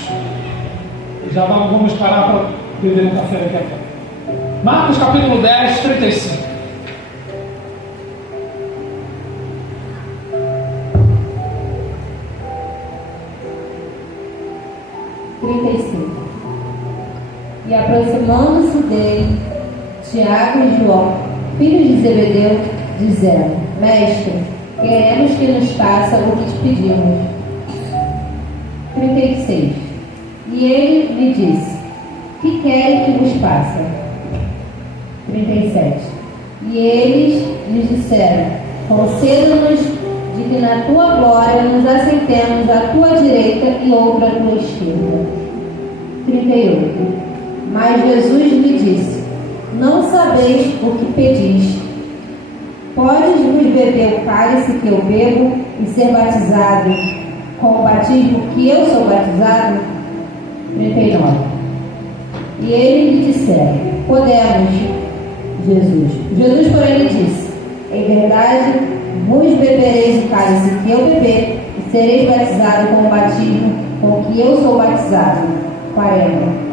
Já vamos parar para beber um café daqui a pouco. Marcos capítulo 10, 35. E aproximando-se dele, Tiago e João, filhos de Zebedeu, disseram: Mestre, queremos que nos faça o que te pedimos. 36. E ele lhe disse: Que querem que vos faça? 37. E eles lhe disseram: Conceda-nos de que na tua glória nos assentemos à tua direita e outra à tua esquerda. 38. Mas Jesus lhe disse: Não sabeis o que pedis. Podes-vos beber o cálice que eu bebo e ser batizado com o batismo que eu sou batizado? 39. E ele lhe disseram: Podemos, Jesus. Jesus, porém, lhe disse: Em verdade, vos bebereis o cálice que eu beber e sereis batizado com o batismo com que eu sou batizado. 40.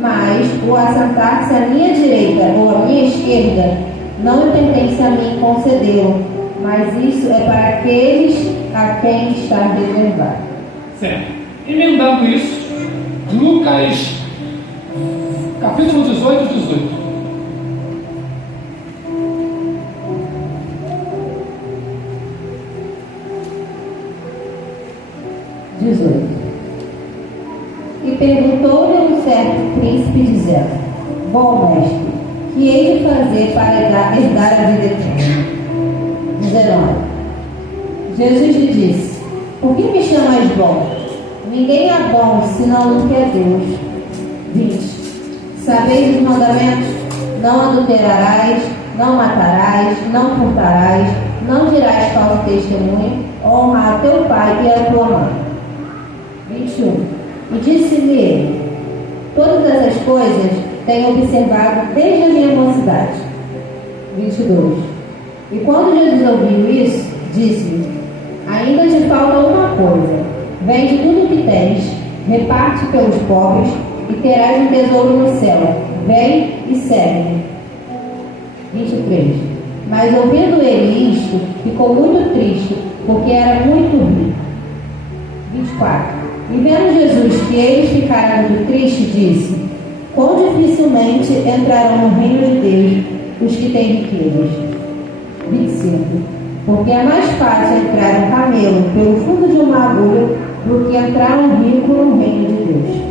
Mas o assentar-se à minha direita ou à minha esquerda não me pertence a mim concedê-lo, mas isso é para aqueles a quem está reservado. Certo. Emendando isso, Lucas capítulo 18, 18. E perguntou-lhe um certo príncipe, dizendo: Bom mestre, que hei de fazer para herdar a vida eterna? 19. Jesus lhe disse: Por que me chamas bom? Ninguém é bom senão um que é Deus. 20. Sabeis os mandamentos? Não adulterarás, não matarás, não furtarás, não dirás falso testemunho, honra a teu pai e a tua mãe. 21. E disse-lhe ele: Todas essas coisas tenho observado desde a minha mocidade. 22. E quando Jesus ouviu isso, disse-lhe: Ainda te falta uma coisa. Vende tudo o que tens, reparte pelos pobres, e terás um tesouro no céu. Vem e segue-me. 23. Mas ouvindo ele isto, ficou muito triste, porque era muito rico. 24. E vendo Jesus que eles ficaram muito tristes, disse: Quão dificilmente entrarão no reino de Deus os que têm riquezas. 25. Porque é mais fácil entrar um camelo pelo fundo de uma agulha do que entrar um rico no reino de Deus.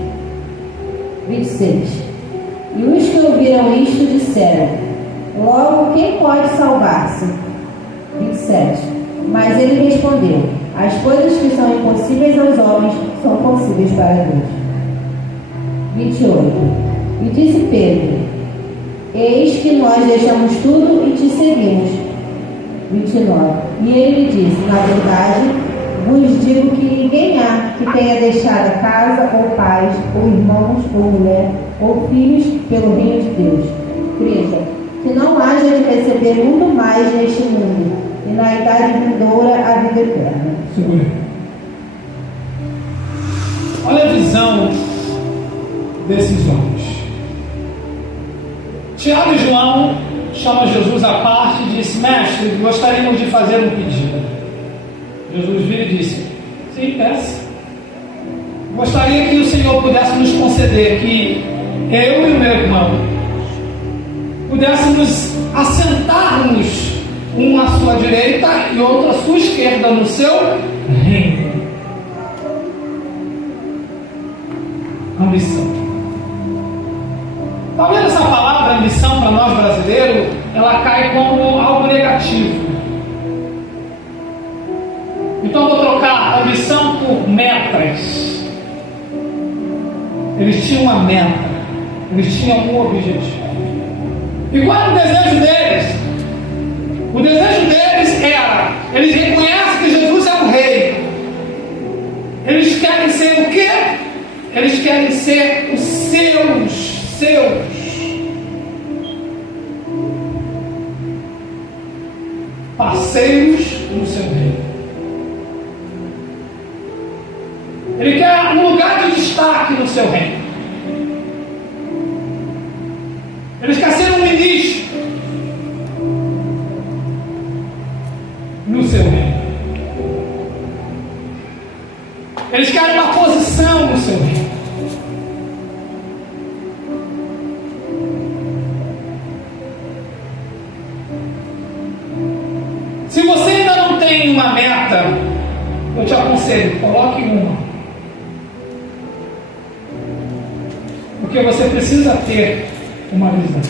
26. E os que ouviram isto disseram: Logo, quem pode salvar-se? 27. Mas ele respondeu: As coisas que são impossíveis aos homens são possíveis para Deus. 28. E disse Pedro: Eis que nós deixamos tudo e te seguimos. 29. E ele lhe disse: Na verdade, vos digo que ninguém há que tenha deixado casa, ou pais, ou irmãos, ou mulher, ou filhos, pelo reino de Deus. 30. Que não haja de receber muito mais neste mundo, e na idade vindoura a vida eterna. Segura. Olha a visão desses homens. Tiago e João chama Jesus à parte e disse: mestre, gostaríamos de fazer um pedido. Jesus vira e disse: sim, peça. Gostaria que o Senhor pudesse nos conceder que eu e o meu irmão pudéssemos assentar-nos, um à sua direita e outro à sua esquerda, no seu reino. Ambição. Talvez essa palavra ambição para nós brasileiros, ela cai como algo negativo. Então vou trocar ambição por metas. Eles tinham uma meta, eles tinham um objetivo. E qual era o desejo deles? O desejo deles era, eles reconhecem que Jesus é o rei. Eles querem ser o quê? Eles querem ser os seus parceiros no seu reino. Ele quer um lugar de destaque no seu reino. Eles querem ser um ministro no seu reino. Eles querem uma posição no seu reino. Se você ainda não tem uma meta, eu te aconselho, coloque uma. Porque você precisa ter uma visão.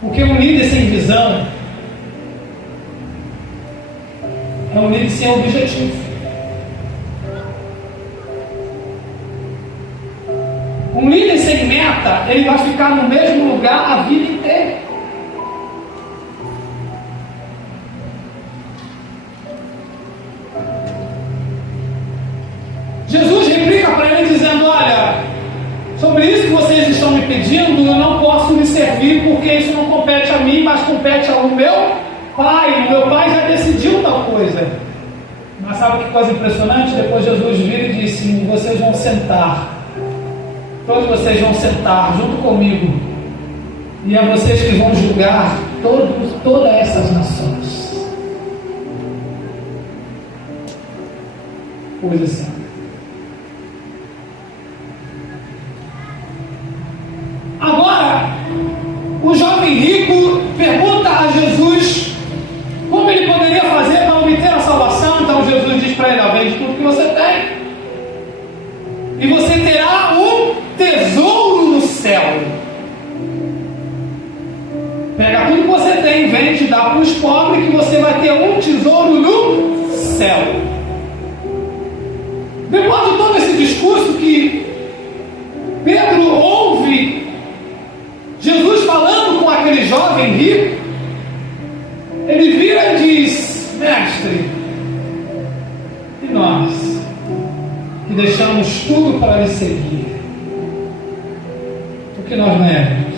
Porque um líder sem visão é um líder sem objetivo. Um líder sem meta, ele vai ficar no mesmo lugar a vida inteira. Jesus replica para ele dizendo: olha, sobre isso que vocês estão me pedindo, eu não posso lhe servir, porque isso não compete a mim, mas compete ao meu Pai. O meu Pai já decidiu tal coisa. Mas sabe que coisa impressionante? Depois Jesus vira e disse: vocês vão sentar. Todos vocês vão sentar junto comigo, e é vocês que vão julgar todas essas nações. Coisa assim. Agora, o jovem rico pergunta a Jesus como ele poderia fazer para obter a salvação. Então Jesus diz para ele: vende tudo que você tem, e você terá um tesouro no céu. Pega tudo que você tem, vende e dá para os pobres, que você vai ter um tesouro no céu. Depois de todo esse discurso que Pedro ouve Jesus falando com aquele jovem rico, ele vira e diz: mestre, e nós que deixamos tudo para lhe seguir, o que nós ganhamos?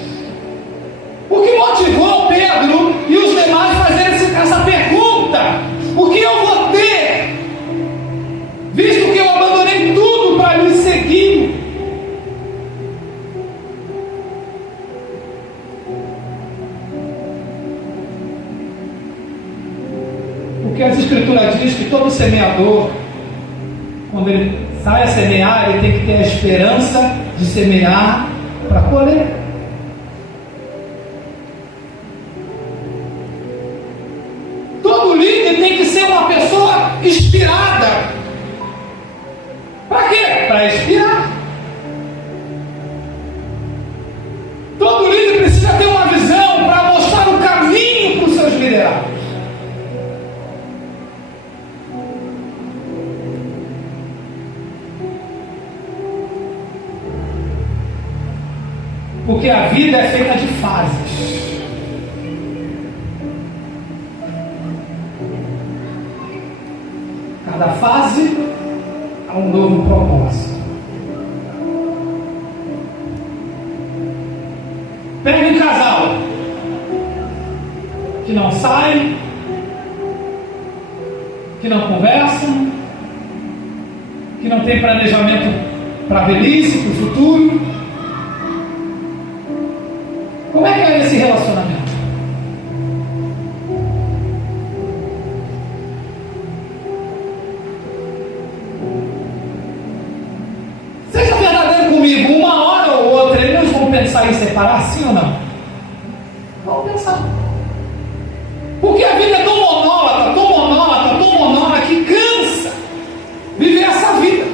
O que motivou Pedro e os demais a fazerem essa pergunta? O que eu vou ter, visto que eu abandonei tudo para lhe seguir? Porque as Escrituras dizem que todo semeador, quando ele sai a semear, ele tem que ter a esperança de semear para colher. Todo líder tem que ser uma pessoa inspirada. Para quê? Para inspirar. Todo líder precisa ter uma visão para mostrar o caminho para os seus liderados. Porque a vida é feita de fases. Cada fase há um novo propósito. Pega um casal que não sai, que não conversam, que não têm planejamento para a velhice, para o futuro. Como é que é esse relacionamento? Seja verdadeiro comigo, uma hora ou outra, eles vão pensar em separar, sim ou não? Vão pensar. Porque a vida é tão monótona, tão monótona, tão monótona, que cansa viver essa vida.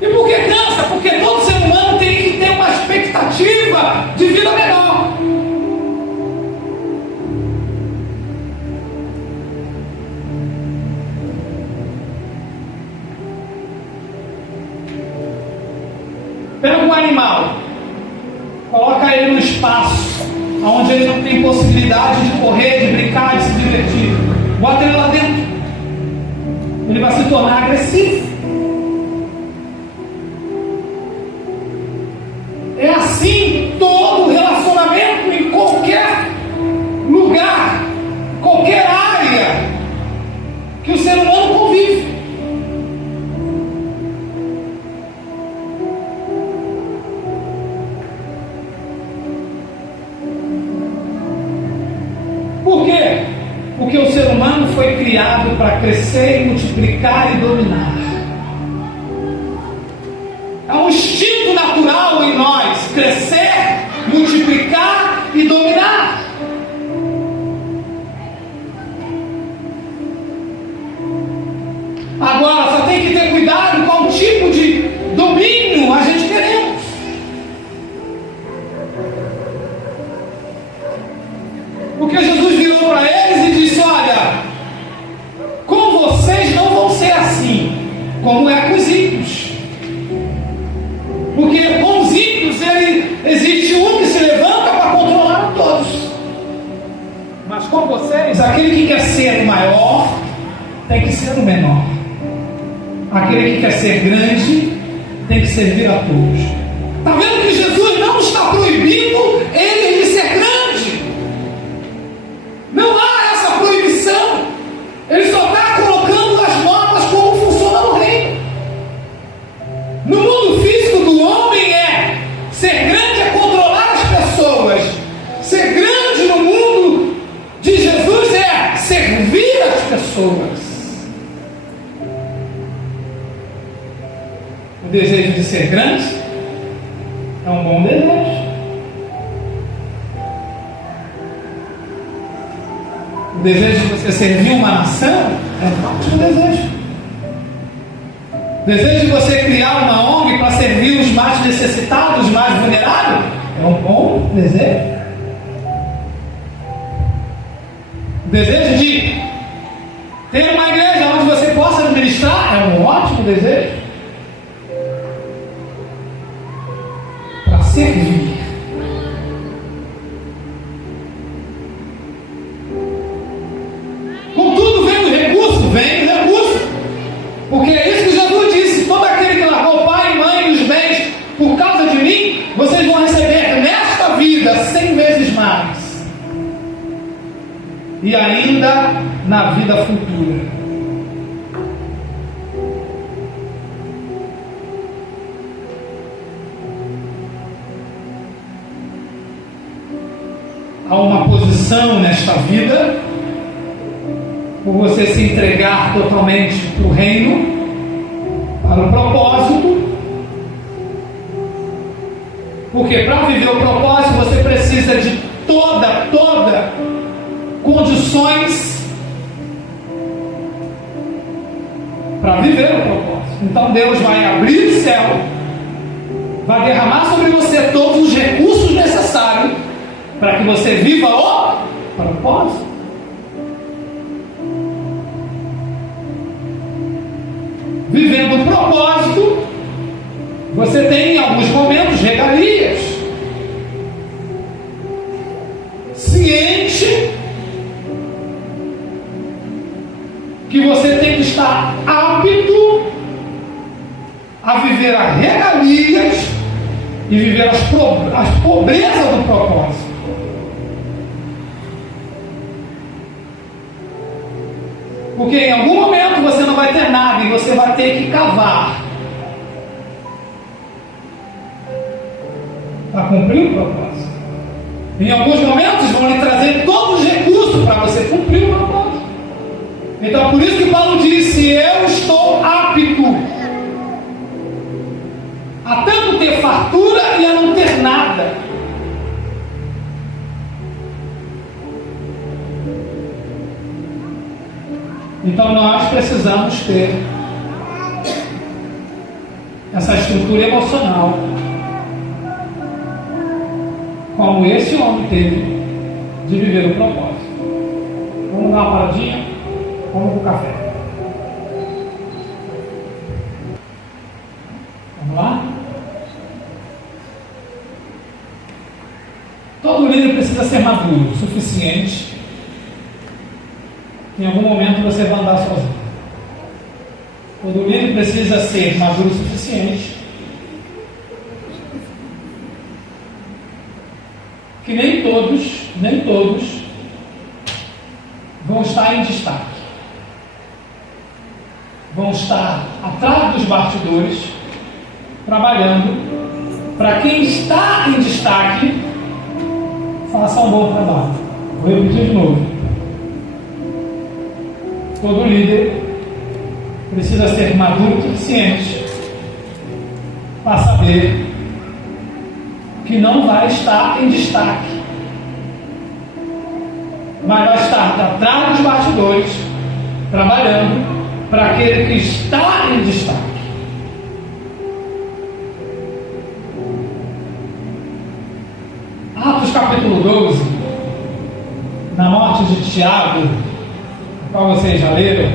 E por que cansa? Porque todo ser humano tem que ter uma expectativa de vida melhor. Pega um animal, coloca ele no espaço, onde ele não tem possibilidade de correr, de brincar, de se divertir. Bota ele lá dentro. Ele vai se tornar agressivo. É assim todo relacionamento em qualquer lugar, qualquer área que o ser humano convive. Por quê? Porque o ser humano foi criado para crescer, multiplicar e dominar. É um instinto natural em nós crescer, multiplicar e dominar. Agora, só tem que ter cuidado com o tipo de domínio a gente queremos. Porque Jesus virou para eles e disse: olha, com vocês não vão ser assim, como é com os ímpios. Porque com os ímpios existe um que se levanta para controlar todos. Mas com vocês, aquele que quer ser o maior tem que ser o menor. Aquele que quer ser grande tem que servir a todos. Está vendo que Jesus não está proibindo ele de ser grande? Não há essa proibição. Ele só está colocando as normas como funciona no reino. No mundo físico do homem ser grande é controlar as pessoas. Ser grande no mundo de Jesus é servir as pessoas. O desejo de ser grande é um bom desejo. O desejo de você servir uma nação é um ótimo desejo. O desejo de você criar uma ONG para servir os mais necessitados, os mais vulneráveis, é um bom desejo. O desejo de ter uma igreja onde você possa administrar é um ótimo desejo. Para servir. Contudo, vem o recurso, porque é isso que Jesus disse: todo aquele que largou pai, mãe e os bens por causa de mim, vocês vão receber nesta vida 100 vezes mais, e ainda na vida futura. Há uma posição nesta vida por você se entregar totalmente para o reino, para o propósito. Porque para viver o propósito você precisa de toda condições para viver o propósito. Então Deus vai abrir o céu, vai derramar sobre você todos os recursos necessários para que você viva o propósito. Vivendo o propósito, você tem em alguns momentos regalias. Ciente que você tem que estar apto a viver as regalias e viver as pobrezas do propósito. Porque em algum momento você não vai ter nada e você vai ter que cavar para cumprir o propósito. Em alguns momentos vão lhe trazer todos os recursos para você cumprir o propósito. Então por isso que Paulo disse: eu estou apto a tanto ter fartura e a não ter nada. Então nós precisamos ter essa estrutura emocional, como esse homem teve, de viver o propósito. Vamos dar uma paradinha, vamos pro café. Vamos lá? Todo líder precisa ser maduro o suficiente. Em algum momento você vai andar sozinho. Todo líder precisa ser maduro o suficiente que nem todos vão estar em destaque. Vão estar atrás dos bastidores, trabalhando para quem está em destaque faça um bom trabalho. Vou repetir de novo. Todo líder precisa ser maduro o suficiente para saber que não vai estar em destaque, mas vai estar atrás dos bastidores, trabalhando para aquele que está em destaque. Atos capítulo 12, na morte de Tiago, qual vocês já leram,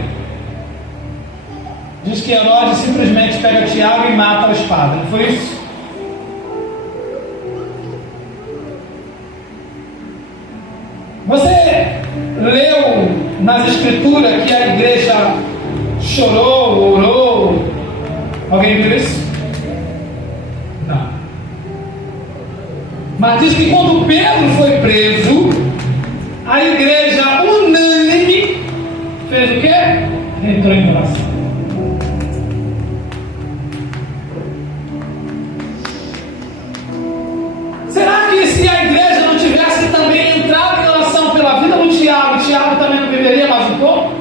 diz que Herodes simplesmente pega Tiago e mata a espada. Não foi isso? Você leu nas escrituras que a igreja chorou, orou? Alguém viu isso? Não. Mas diz que quando Pedro foi preso, a igreja unânime fez o quê? Entrou em oração. Será que se a igreja não tivesse também entrado em oração pela vida do Tiago, Tiago também não viveria mais um pouco?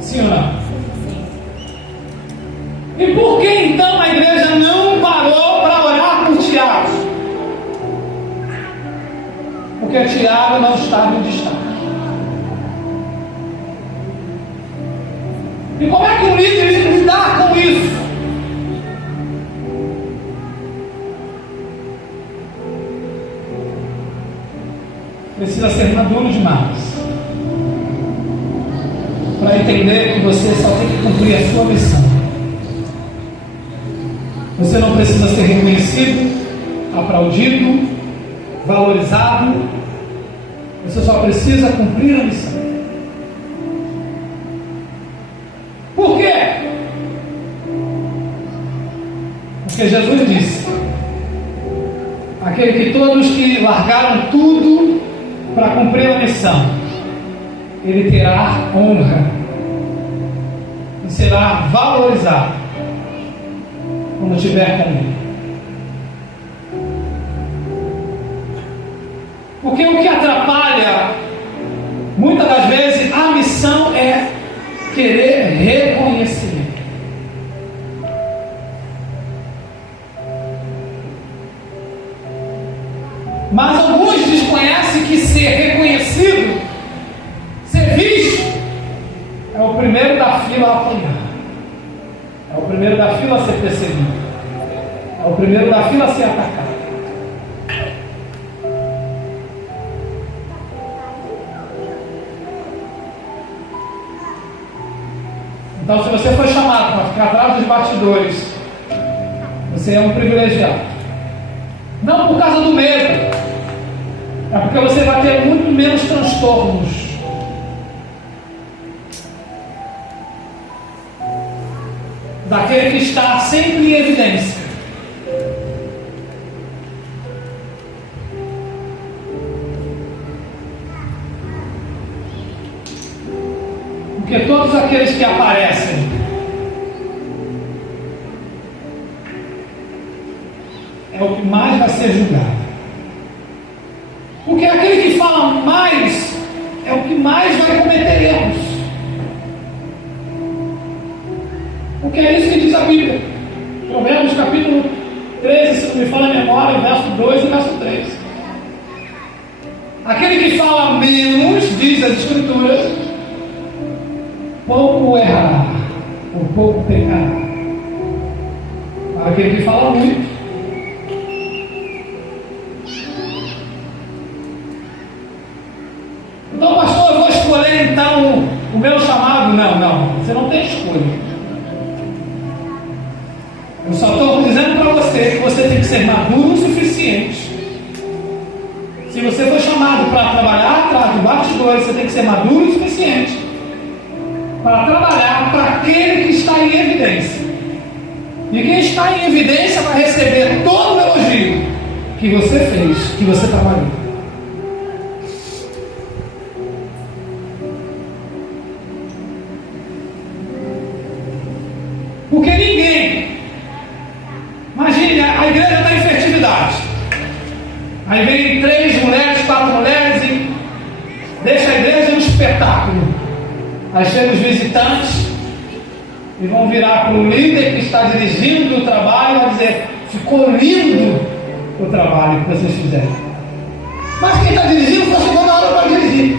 Sim ou não? E por que então a igreja não parou para orar por Tiago? Porque Tiago não estava em destaque. E como é que um líder lidar com isso? Precisa ser maduro demais para entender que você só tem que cumprir a sua missão. Você não precisa ser reconhecido, aplaudido, valorizado. Você só precisa cumprir a missão. Por quê? Porque Jesus disse: aquele que todos que largaram tudo para cumprir a missão, ele terá honra e será valorizado quando estiver com ele. Porque o que atrapalha muitas das vezes a missão é querer reconhecimento. Mas alguns desconhecem que ser reconhecido, ser visto, é o primeiro da fila a apanhar. É o primeiro da fila a ser perseguido. É o primeiro da fila a ser atacado. Então, se você foi chamado para ficar atrás dos bastidores, você é um privilegiado. Não por causa do medo, é porque você vai ter muito menos transtornos. Daquele que está sempre em evidência. Porque todos aqueles que aparecem é o que mais vai ser julgado. Porque aquele que fala mais é o que mais vai cometer erros. Porque é isso que diz a Bíblia. Provérbios capítulo 13, se não me falha a memória, verso 2 e verso 3. Aquele que fala menos, diz as Escrituras, pouco errará, ou pouco pecará. Para aquele que fala muito, então, pastor, eu vou escolher então o meu chamado? Não, você não tem escolha. Eu só estou dizendo para você que você tem que ser maduro o suficiente. Se você for chamado para trabalhar atrás do bastidores, você tem que ser maduro o suficiente para trabalhar para aquele que está em evidência. E quem está em evidência vai receber todo o elogio que você fez, que você trabalhou. Porque ninguém, imagine, a igreja está em fertilidade. Aí vem 3 mulheres, 4 mulheres e deixa a igreja um espetáculo. Aí chegam os visitantes e vão virar para o líder que está dirigindo o trabalho e vai dizer: ficou lindo o trabalho que vocês fizeram. Mas quem está dirigindo só chegou na hora para dirigir.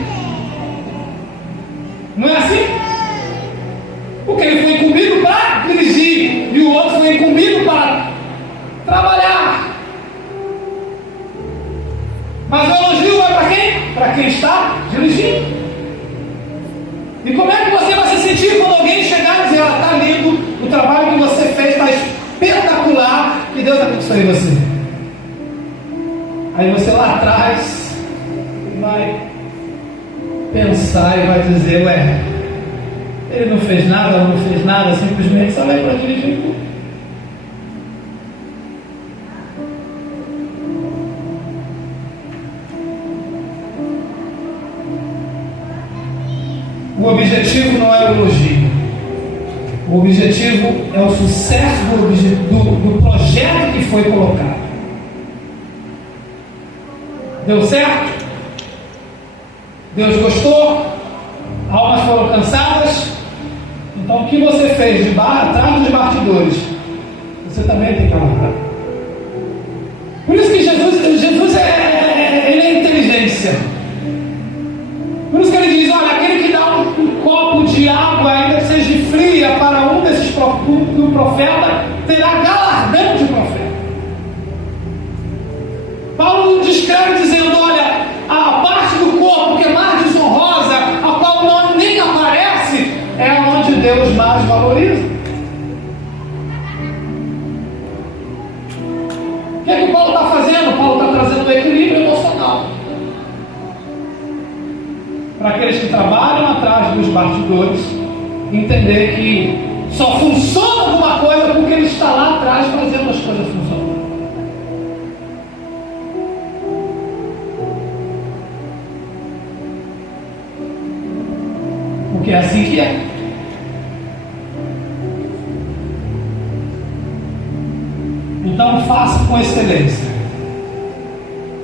Não é assim? Porque ele foi incumbido para dirigir e o outro foi incumbido para trabalhar. Mas o elogio vai para quem? Para quem está dirigindo. E como é que você vai se sentir quando alguém chegar e dizer: olha, está lindo, o trabalho que você fez está espetacular, que Deus abençoe você. Aí você lá atrás vai pensar e vai dizer: ué, ele não fez nada, não fez nada, simplesmente só veio para dirigir tudo. O objetivo não é o elogio. O objetivo é o sucesso do projeto que foi colocado. Deu certo? Deus gostou? Almas foram alcançadas? Então o que você fez de atrás dos bastidores, você também tem que anotar. Por isso que Jesus ele é inteligência. Por isso que ele diz: olha, aquele que dá um copo de água, ainda que seja fria, para um desses do profeta, terá galardão de profeta. Paulo descreve dizendo: olha, a parte do corpo que é mais desonrosa, a qual não nem aparece, é onde Deus mais valoriza. O que é que Paulo está fazendo? Paulo está trazendo o equilíbrio emocional para aqueles que trabalham atrás dos bastidores entender que só funciona alguma coisa porque ele está lá atrás fazendo as coisas funcionarem. Porque é assim que é. Então faça com excelência.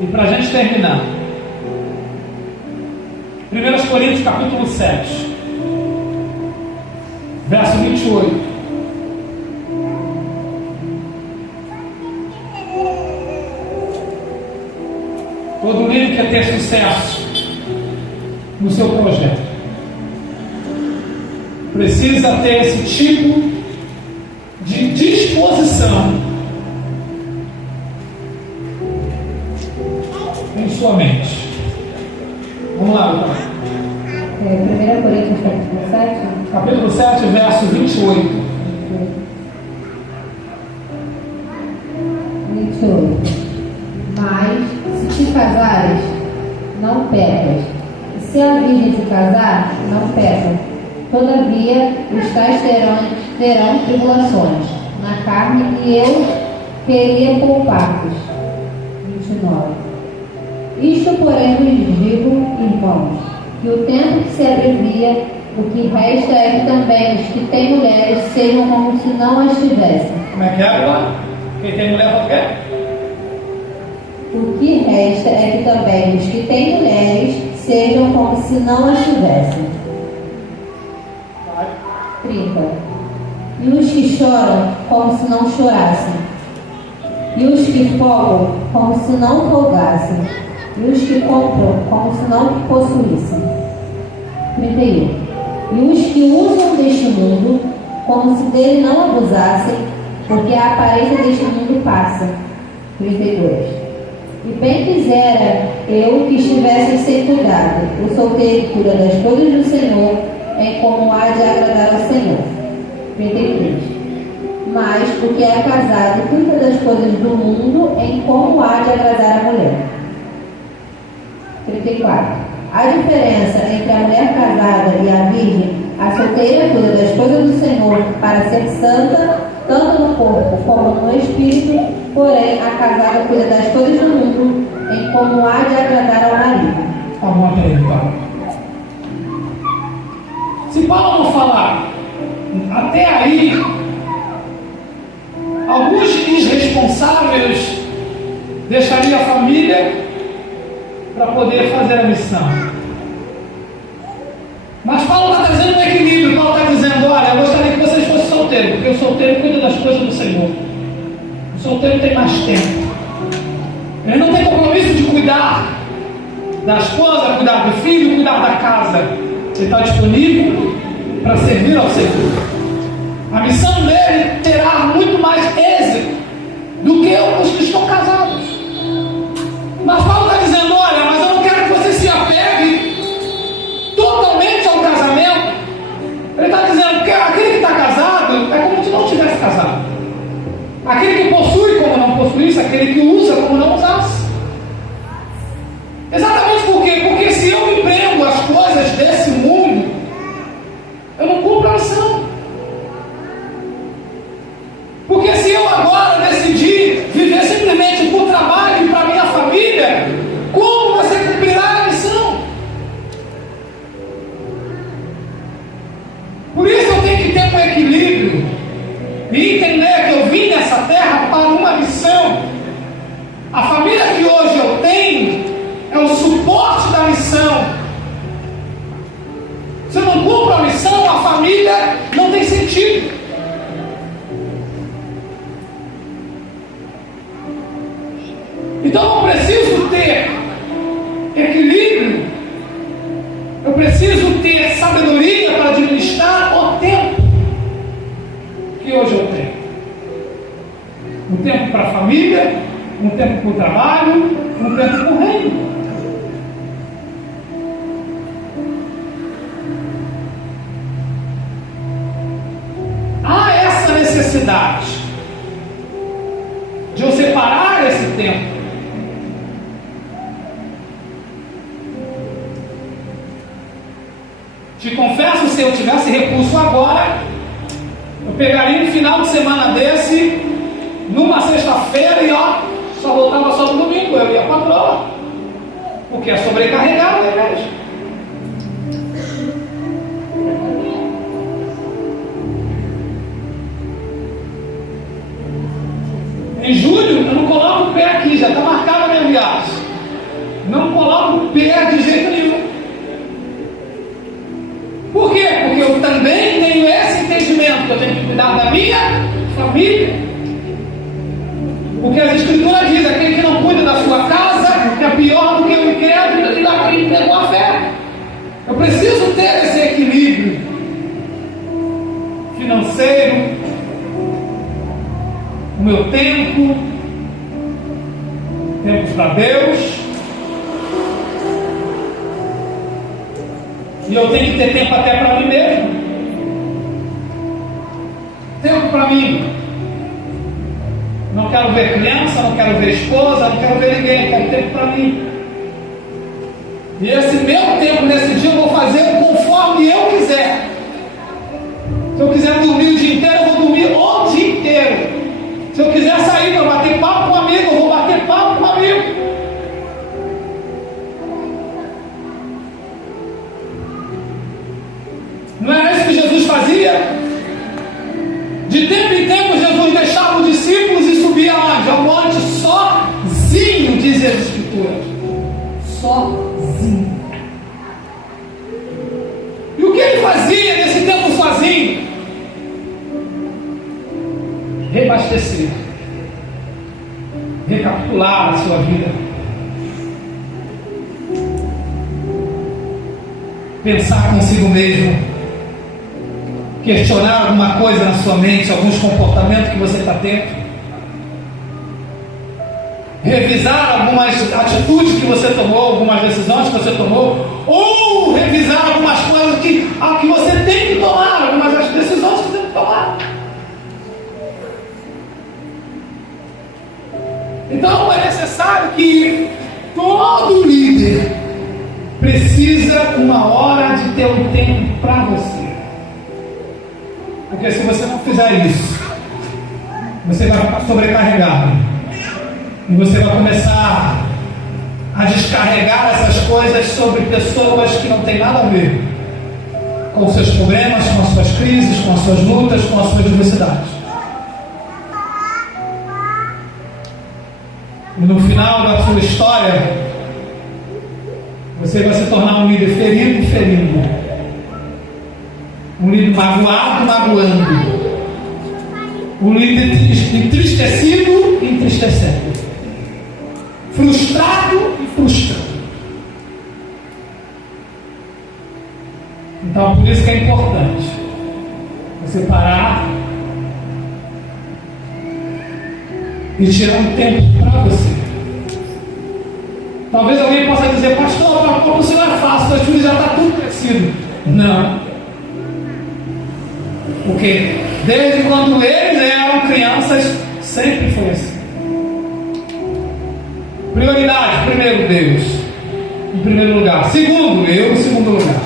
E para a gente terminar, 1 Coríntios capítulo 7, verso 28. Todo líder quer ter sucesso no seu projeto. Precisa ter esse tipo de disposição em sua mente. Vamos lá, então. 1 Coríntios capítulo 7. Capítulo 7, verso 28. 28. Mas, se te casares, não pecas. E se a virgem se casar, não peca. Todavia, os tais terão tribulações na carne, e eu queria poupar-vos. 29. Isto, porém, vos digo, irmãos, que o tempo que se abrevia O que resta é que também os que têm mulheres sejam como se não as tivessem. Como é que é agora? Quem tem mulher fala o quê? O que resta é que também os que têm mulheres sejam como se não as tivessem. 30. E os que choram, como se não chorassem. E os que folgam, como se não folgassem. E os que compram, como se não possuíssem. 31. E os que usam deste mundo, como se dele não abusassem, porque a aparência deste mundo passa. 32. E bem quisera eu que estivesse sem cuidado, o solteiro cura das coisas do Senhor, em como há de agradar ao Senhor. 33. Mas o que é casado cuida das coisas do mundo, em como há de agradar a mulher. 34. A diferença entre a mulher casada e a virgem, a solteira cuida das coisas do Senhor para ser santa, tanto no corpo como no espírito, porém a casada cuida das coisas do mundo, em como há de agradar ao marido. Tá bom até aí, Paulo. Se Paulo não falar até aí, alguns irresponsáveis deixariam a família para poder fazer a missão. Mas Paulo está trazendo um equilíbrio. Paulo está dizendo: olha, eu gostaria que vocês fossem solteiros, porque o solteiro cuida das coisas do Senhor. O solteiro tem mais tempo. Ele não tem compromisso de cuidar da esposa, cuidar do filho, cuidar da casa. Ele está disponível para servir ao Senhor. A missão dele terá muito mais êxito do que os que estão casados. Mas Paulo está dizendo: olha, mas eu não quero que você se apegue totalmente ao casamento. Ele está dizendo que aquele que está casado é como se não tivesse casado. Aquele que possui como não possuísse, aquele que usa como não usasse. Exatamente por quê? Porque se eu me prendo às coisas desse mundo, eu não cumpro a missão. Porque se eu agora decidir viver simplesmente por trabalho e para minha família, como você cumprirá a missão? Por isso eu tenho que ter um equilíbrio e entender que eu vim nessa terra para uma missão. A família que hoje eu tenho é o suporte da missão. Se eu não cumpro a missão, a família não tem sentido. Então eu preciso ter equilíbrio, eu preciso ter sabedoria para administrar o tempo que hoje eu tenho. Um tempo para a família, um tempo para o trabalho, um tempo para o reino. Há essa necessidade de eu separar esse tempo. Te confesso, se eu tivesse recurso agora, eu pegaria um final de semana desse, numa sexta-feira, e só voltava só no domingo, eu ia para a prova, porque é sobrecarregado a igreja. Em julho, eu não coloco o pé aqui, já está marcada a minha viagem. Não coloco o pé de jeito nenhum. Por quê? Porque eu também tenho esse entendimento que eu tenho que cuidar da minha família. Porque as Escrituras dizem: aquele que não cuida da sua casa é pior do que o incrédulo e daquele que negou a fé. Eu preciso ter esse equilíbrio financeiro, o meu tempo para Deus. E eu tenho que ter tempo até para mim mesmo. Tempo para mim. Não quero ver criança, não quero ver esposa, não quero ver ninguém, quero tempo para mim. E esse meu tempo nesse dia eu vou fazer conforme eu quiser. Se eu quiser dormir o dia inteiro, eu vou dormir o dia inteiro. Se eu quiser sair para bater papo com um amigo, eu vou bater papo com um amigo. fazia? De tempo em tempo, Jesus deixava os discípulos e subia onde? Ao monte sozinho, diz as Escrituras. Sozinho. E o que ele fazia nesse tempo sozinho? Reabastecer. Recapitular a sua vida. Pensar consigo mesmo. Questionar alguma coisa na sua mente, alguns comportamentos que você está tendo. Revisar algumas atitudes que você tomou, algumas decisões que você tomou, ou revisar algumas coisas que você tem que tomar, algumas decisões que você tem que tomar. Então é necessário que todo líder precisa uma hora de ter um tempo para você. Porque se você não fizer isso, você vai ficar sobrecarregado. E você vai começar a descarregar essas coisas sobre pessoas que não têm nada a ver com os seus problemas, com as suas crises, com as suas lutas, com as suas adversidades. E no final da sua história, você vai se tornar um líder ferido, ferindo. Um líder magoado, magoando. Um líder entristecido, entristecendo. Frustrado e frustrando. Então, por isso que é importante você parar e tirar um tempo para você. Talvez alguém possa dizer, pastor, como isso não é fácil, o filho já está tudo crescido. Não. Porque desde quando eles eram crianças, sempre foi assim. Prioridade, primeiro Deus, em primeiro lugar. Segundo, eu em segundo lugar.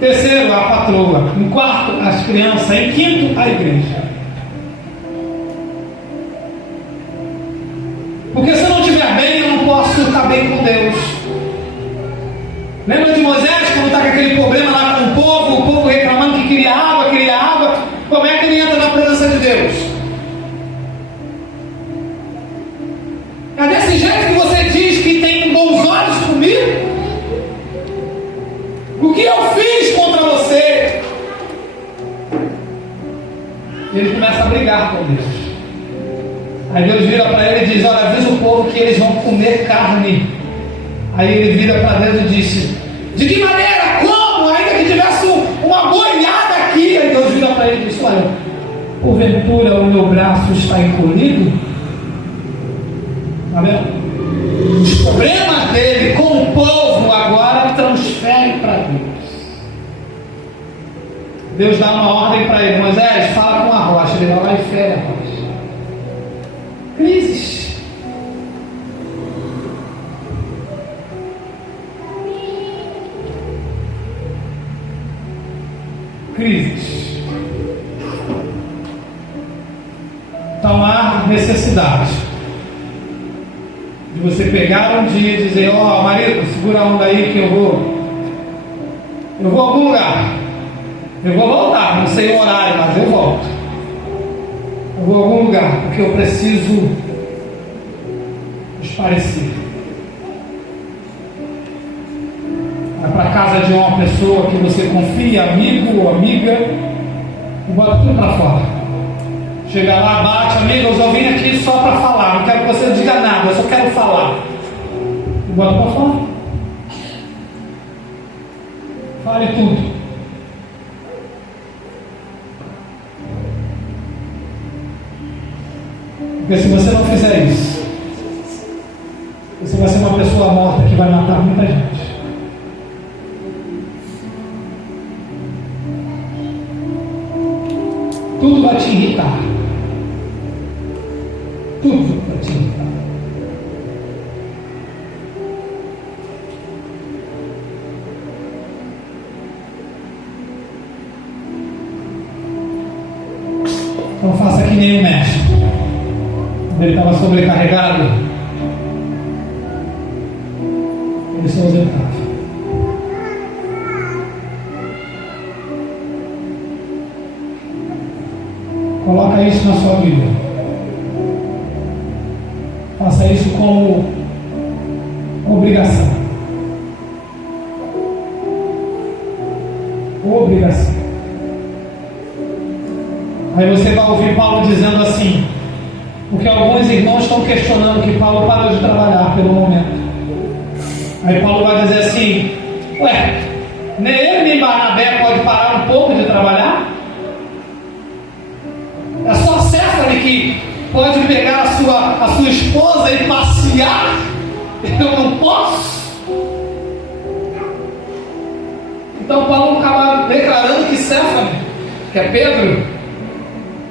Terceiro, a patroa. Em quarto, as crianças. Em quinto, a igreja. Porque se eu não estiver bem, eu não posso estar bem com Deus. Lembra de Moisés, quando está com aquele problema lá com o povo reclamando que queria água. Como é que ele entra na presença de Deus? É desse jeito que você diz que tem bons olhos comigo? O que eu fiz contra você? Ele começa a brigar com Deus. Aí Deus vira para ele e diz, olha, avisa o povo que eles vão comer carne. Aí ele vira para Deus e disse, de que maneira? Como? Ainda que tivesse uma boiada aqui. Aí Deus vira para ele e diz, olha, porventura o meu braço está encolhido? Está vendo? Os problemas dele com o povo agora transferem para Deus. Deus dá uma ordem para ele, Moisés, fala com a rocha. Ele vai lá e fere a rocha. Crises. Crises. Então há necessidade de você pegar um dia e dizer, ó, marido, segura a onda aí que eu vou a algum lugar. Eu vou voltar, não sei o horário, mas eu volto. Eu vou a algum lugar, porque eu preciso esparecer. Vai para casa de uma pessoa que você confia, amigo ou amiga, e bota tudo para fora. Chega lá, bate, amigo, eu só vim aqui só para falar, não quero que você diga nada, eu só quero falar. E bota para fora. Fale tudo. Porque se você não fizer isso, você vai ser uma pessoa morta que vai matar muita gente. Tudo vai te irritar. Tudo vai te irritar. Então faça que nem o mestre. Ele estava sobrecarregado, ele se ausentava. Coloca isso na sua vida. Faça isso como obrigação. Obrigação. Aí você vai ouvir Paulo dizendo assim, porque alguns irmãos estão questionando que Paulo parou de trabalhar pelo momento. Aí Paulo vai dizer assim, ué, nem ele nem Barnabé pode parar um pouco de trabalhar? É só Céfane que pode pegar a sua esposa e passear? Eu não posso? Então Paulo acaba declarando que Céfane, que é Pedro,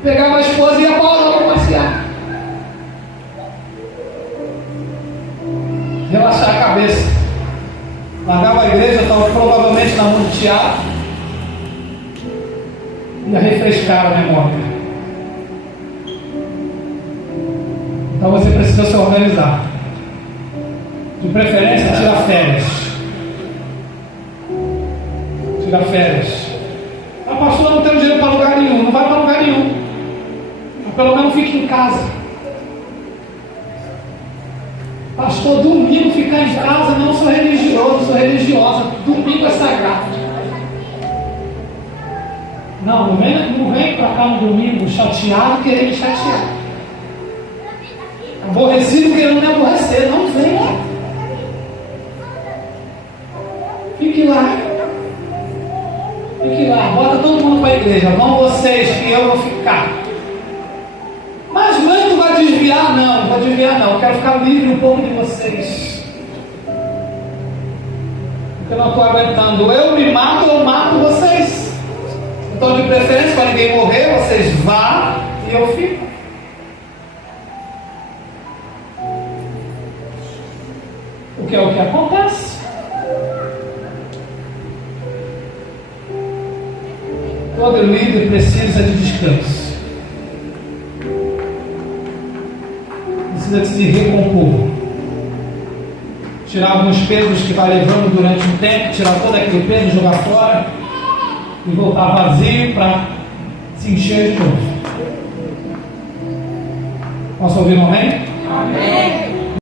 pegava a esposa e ia para passear. Relaxar a cabeça. Largava a igreja, estava provavelmente na mão de Tiago, ia refrescar a memória. Então você precisa se organizar. De preferência, tira férias. Tira férias. Ah, pastor, não tenho dinheiro para lugar nenhum. Não vai para lugar nenhum. Mas pelo menos fique em casa. Pastor, domingo ficar em casa, não sou religioso, sou religiosa. Domingo é sagrado. Não vem para cá no domingo chateado, querendo me chatear. Aborrecido querendo me aborrecer. Não vem. Fique lá. Fique lá. Bota todo mundo para a igreja. Vão vocês que eu vou ficar. Mas mãe, tu vai desviar? Não vou desviar não. Eu quero ficar livre um pouco de vocês. Porque eu não estou aguentando. Eu me mato ou mato vocês. Então, de preferência, para ninguém morrer, vocês vão e eu fico. O que é o que acontece? Todo líder precisa de descanso. Precisa de se recompor. Tirar alguns pesos que vai levando durante um tempo, tirar todo aquele peso, jogar fora e voltar vazio para se encher de novo. Posso ouvir um amém? Amém.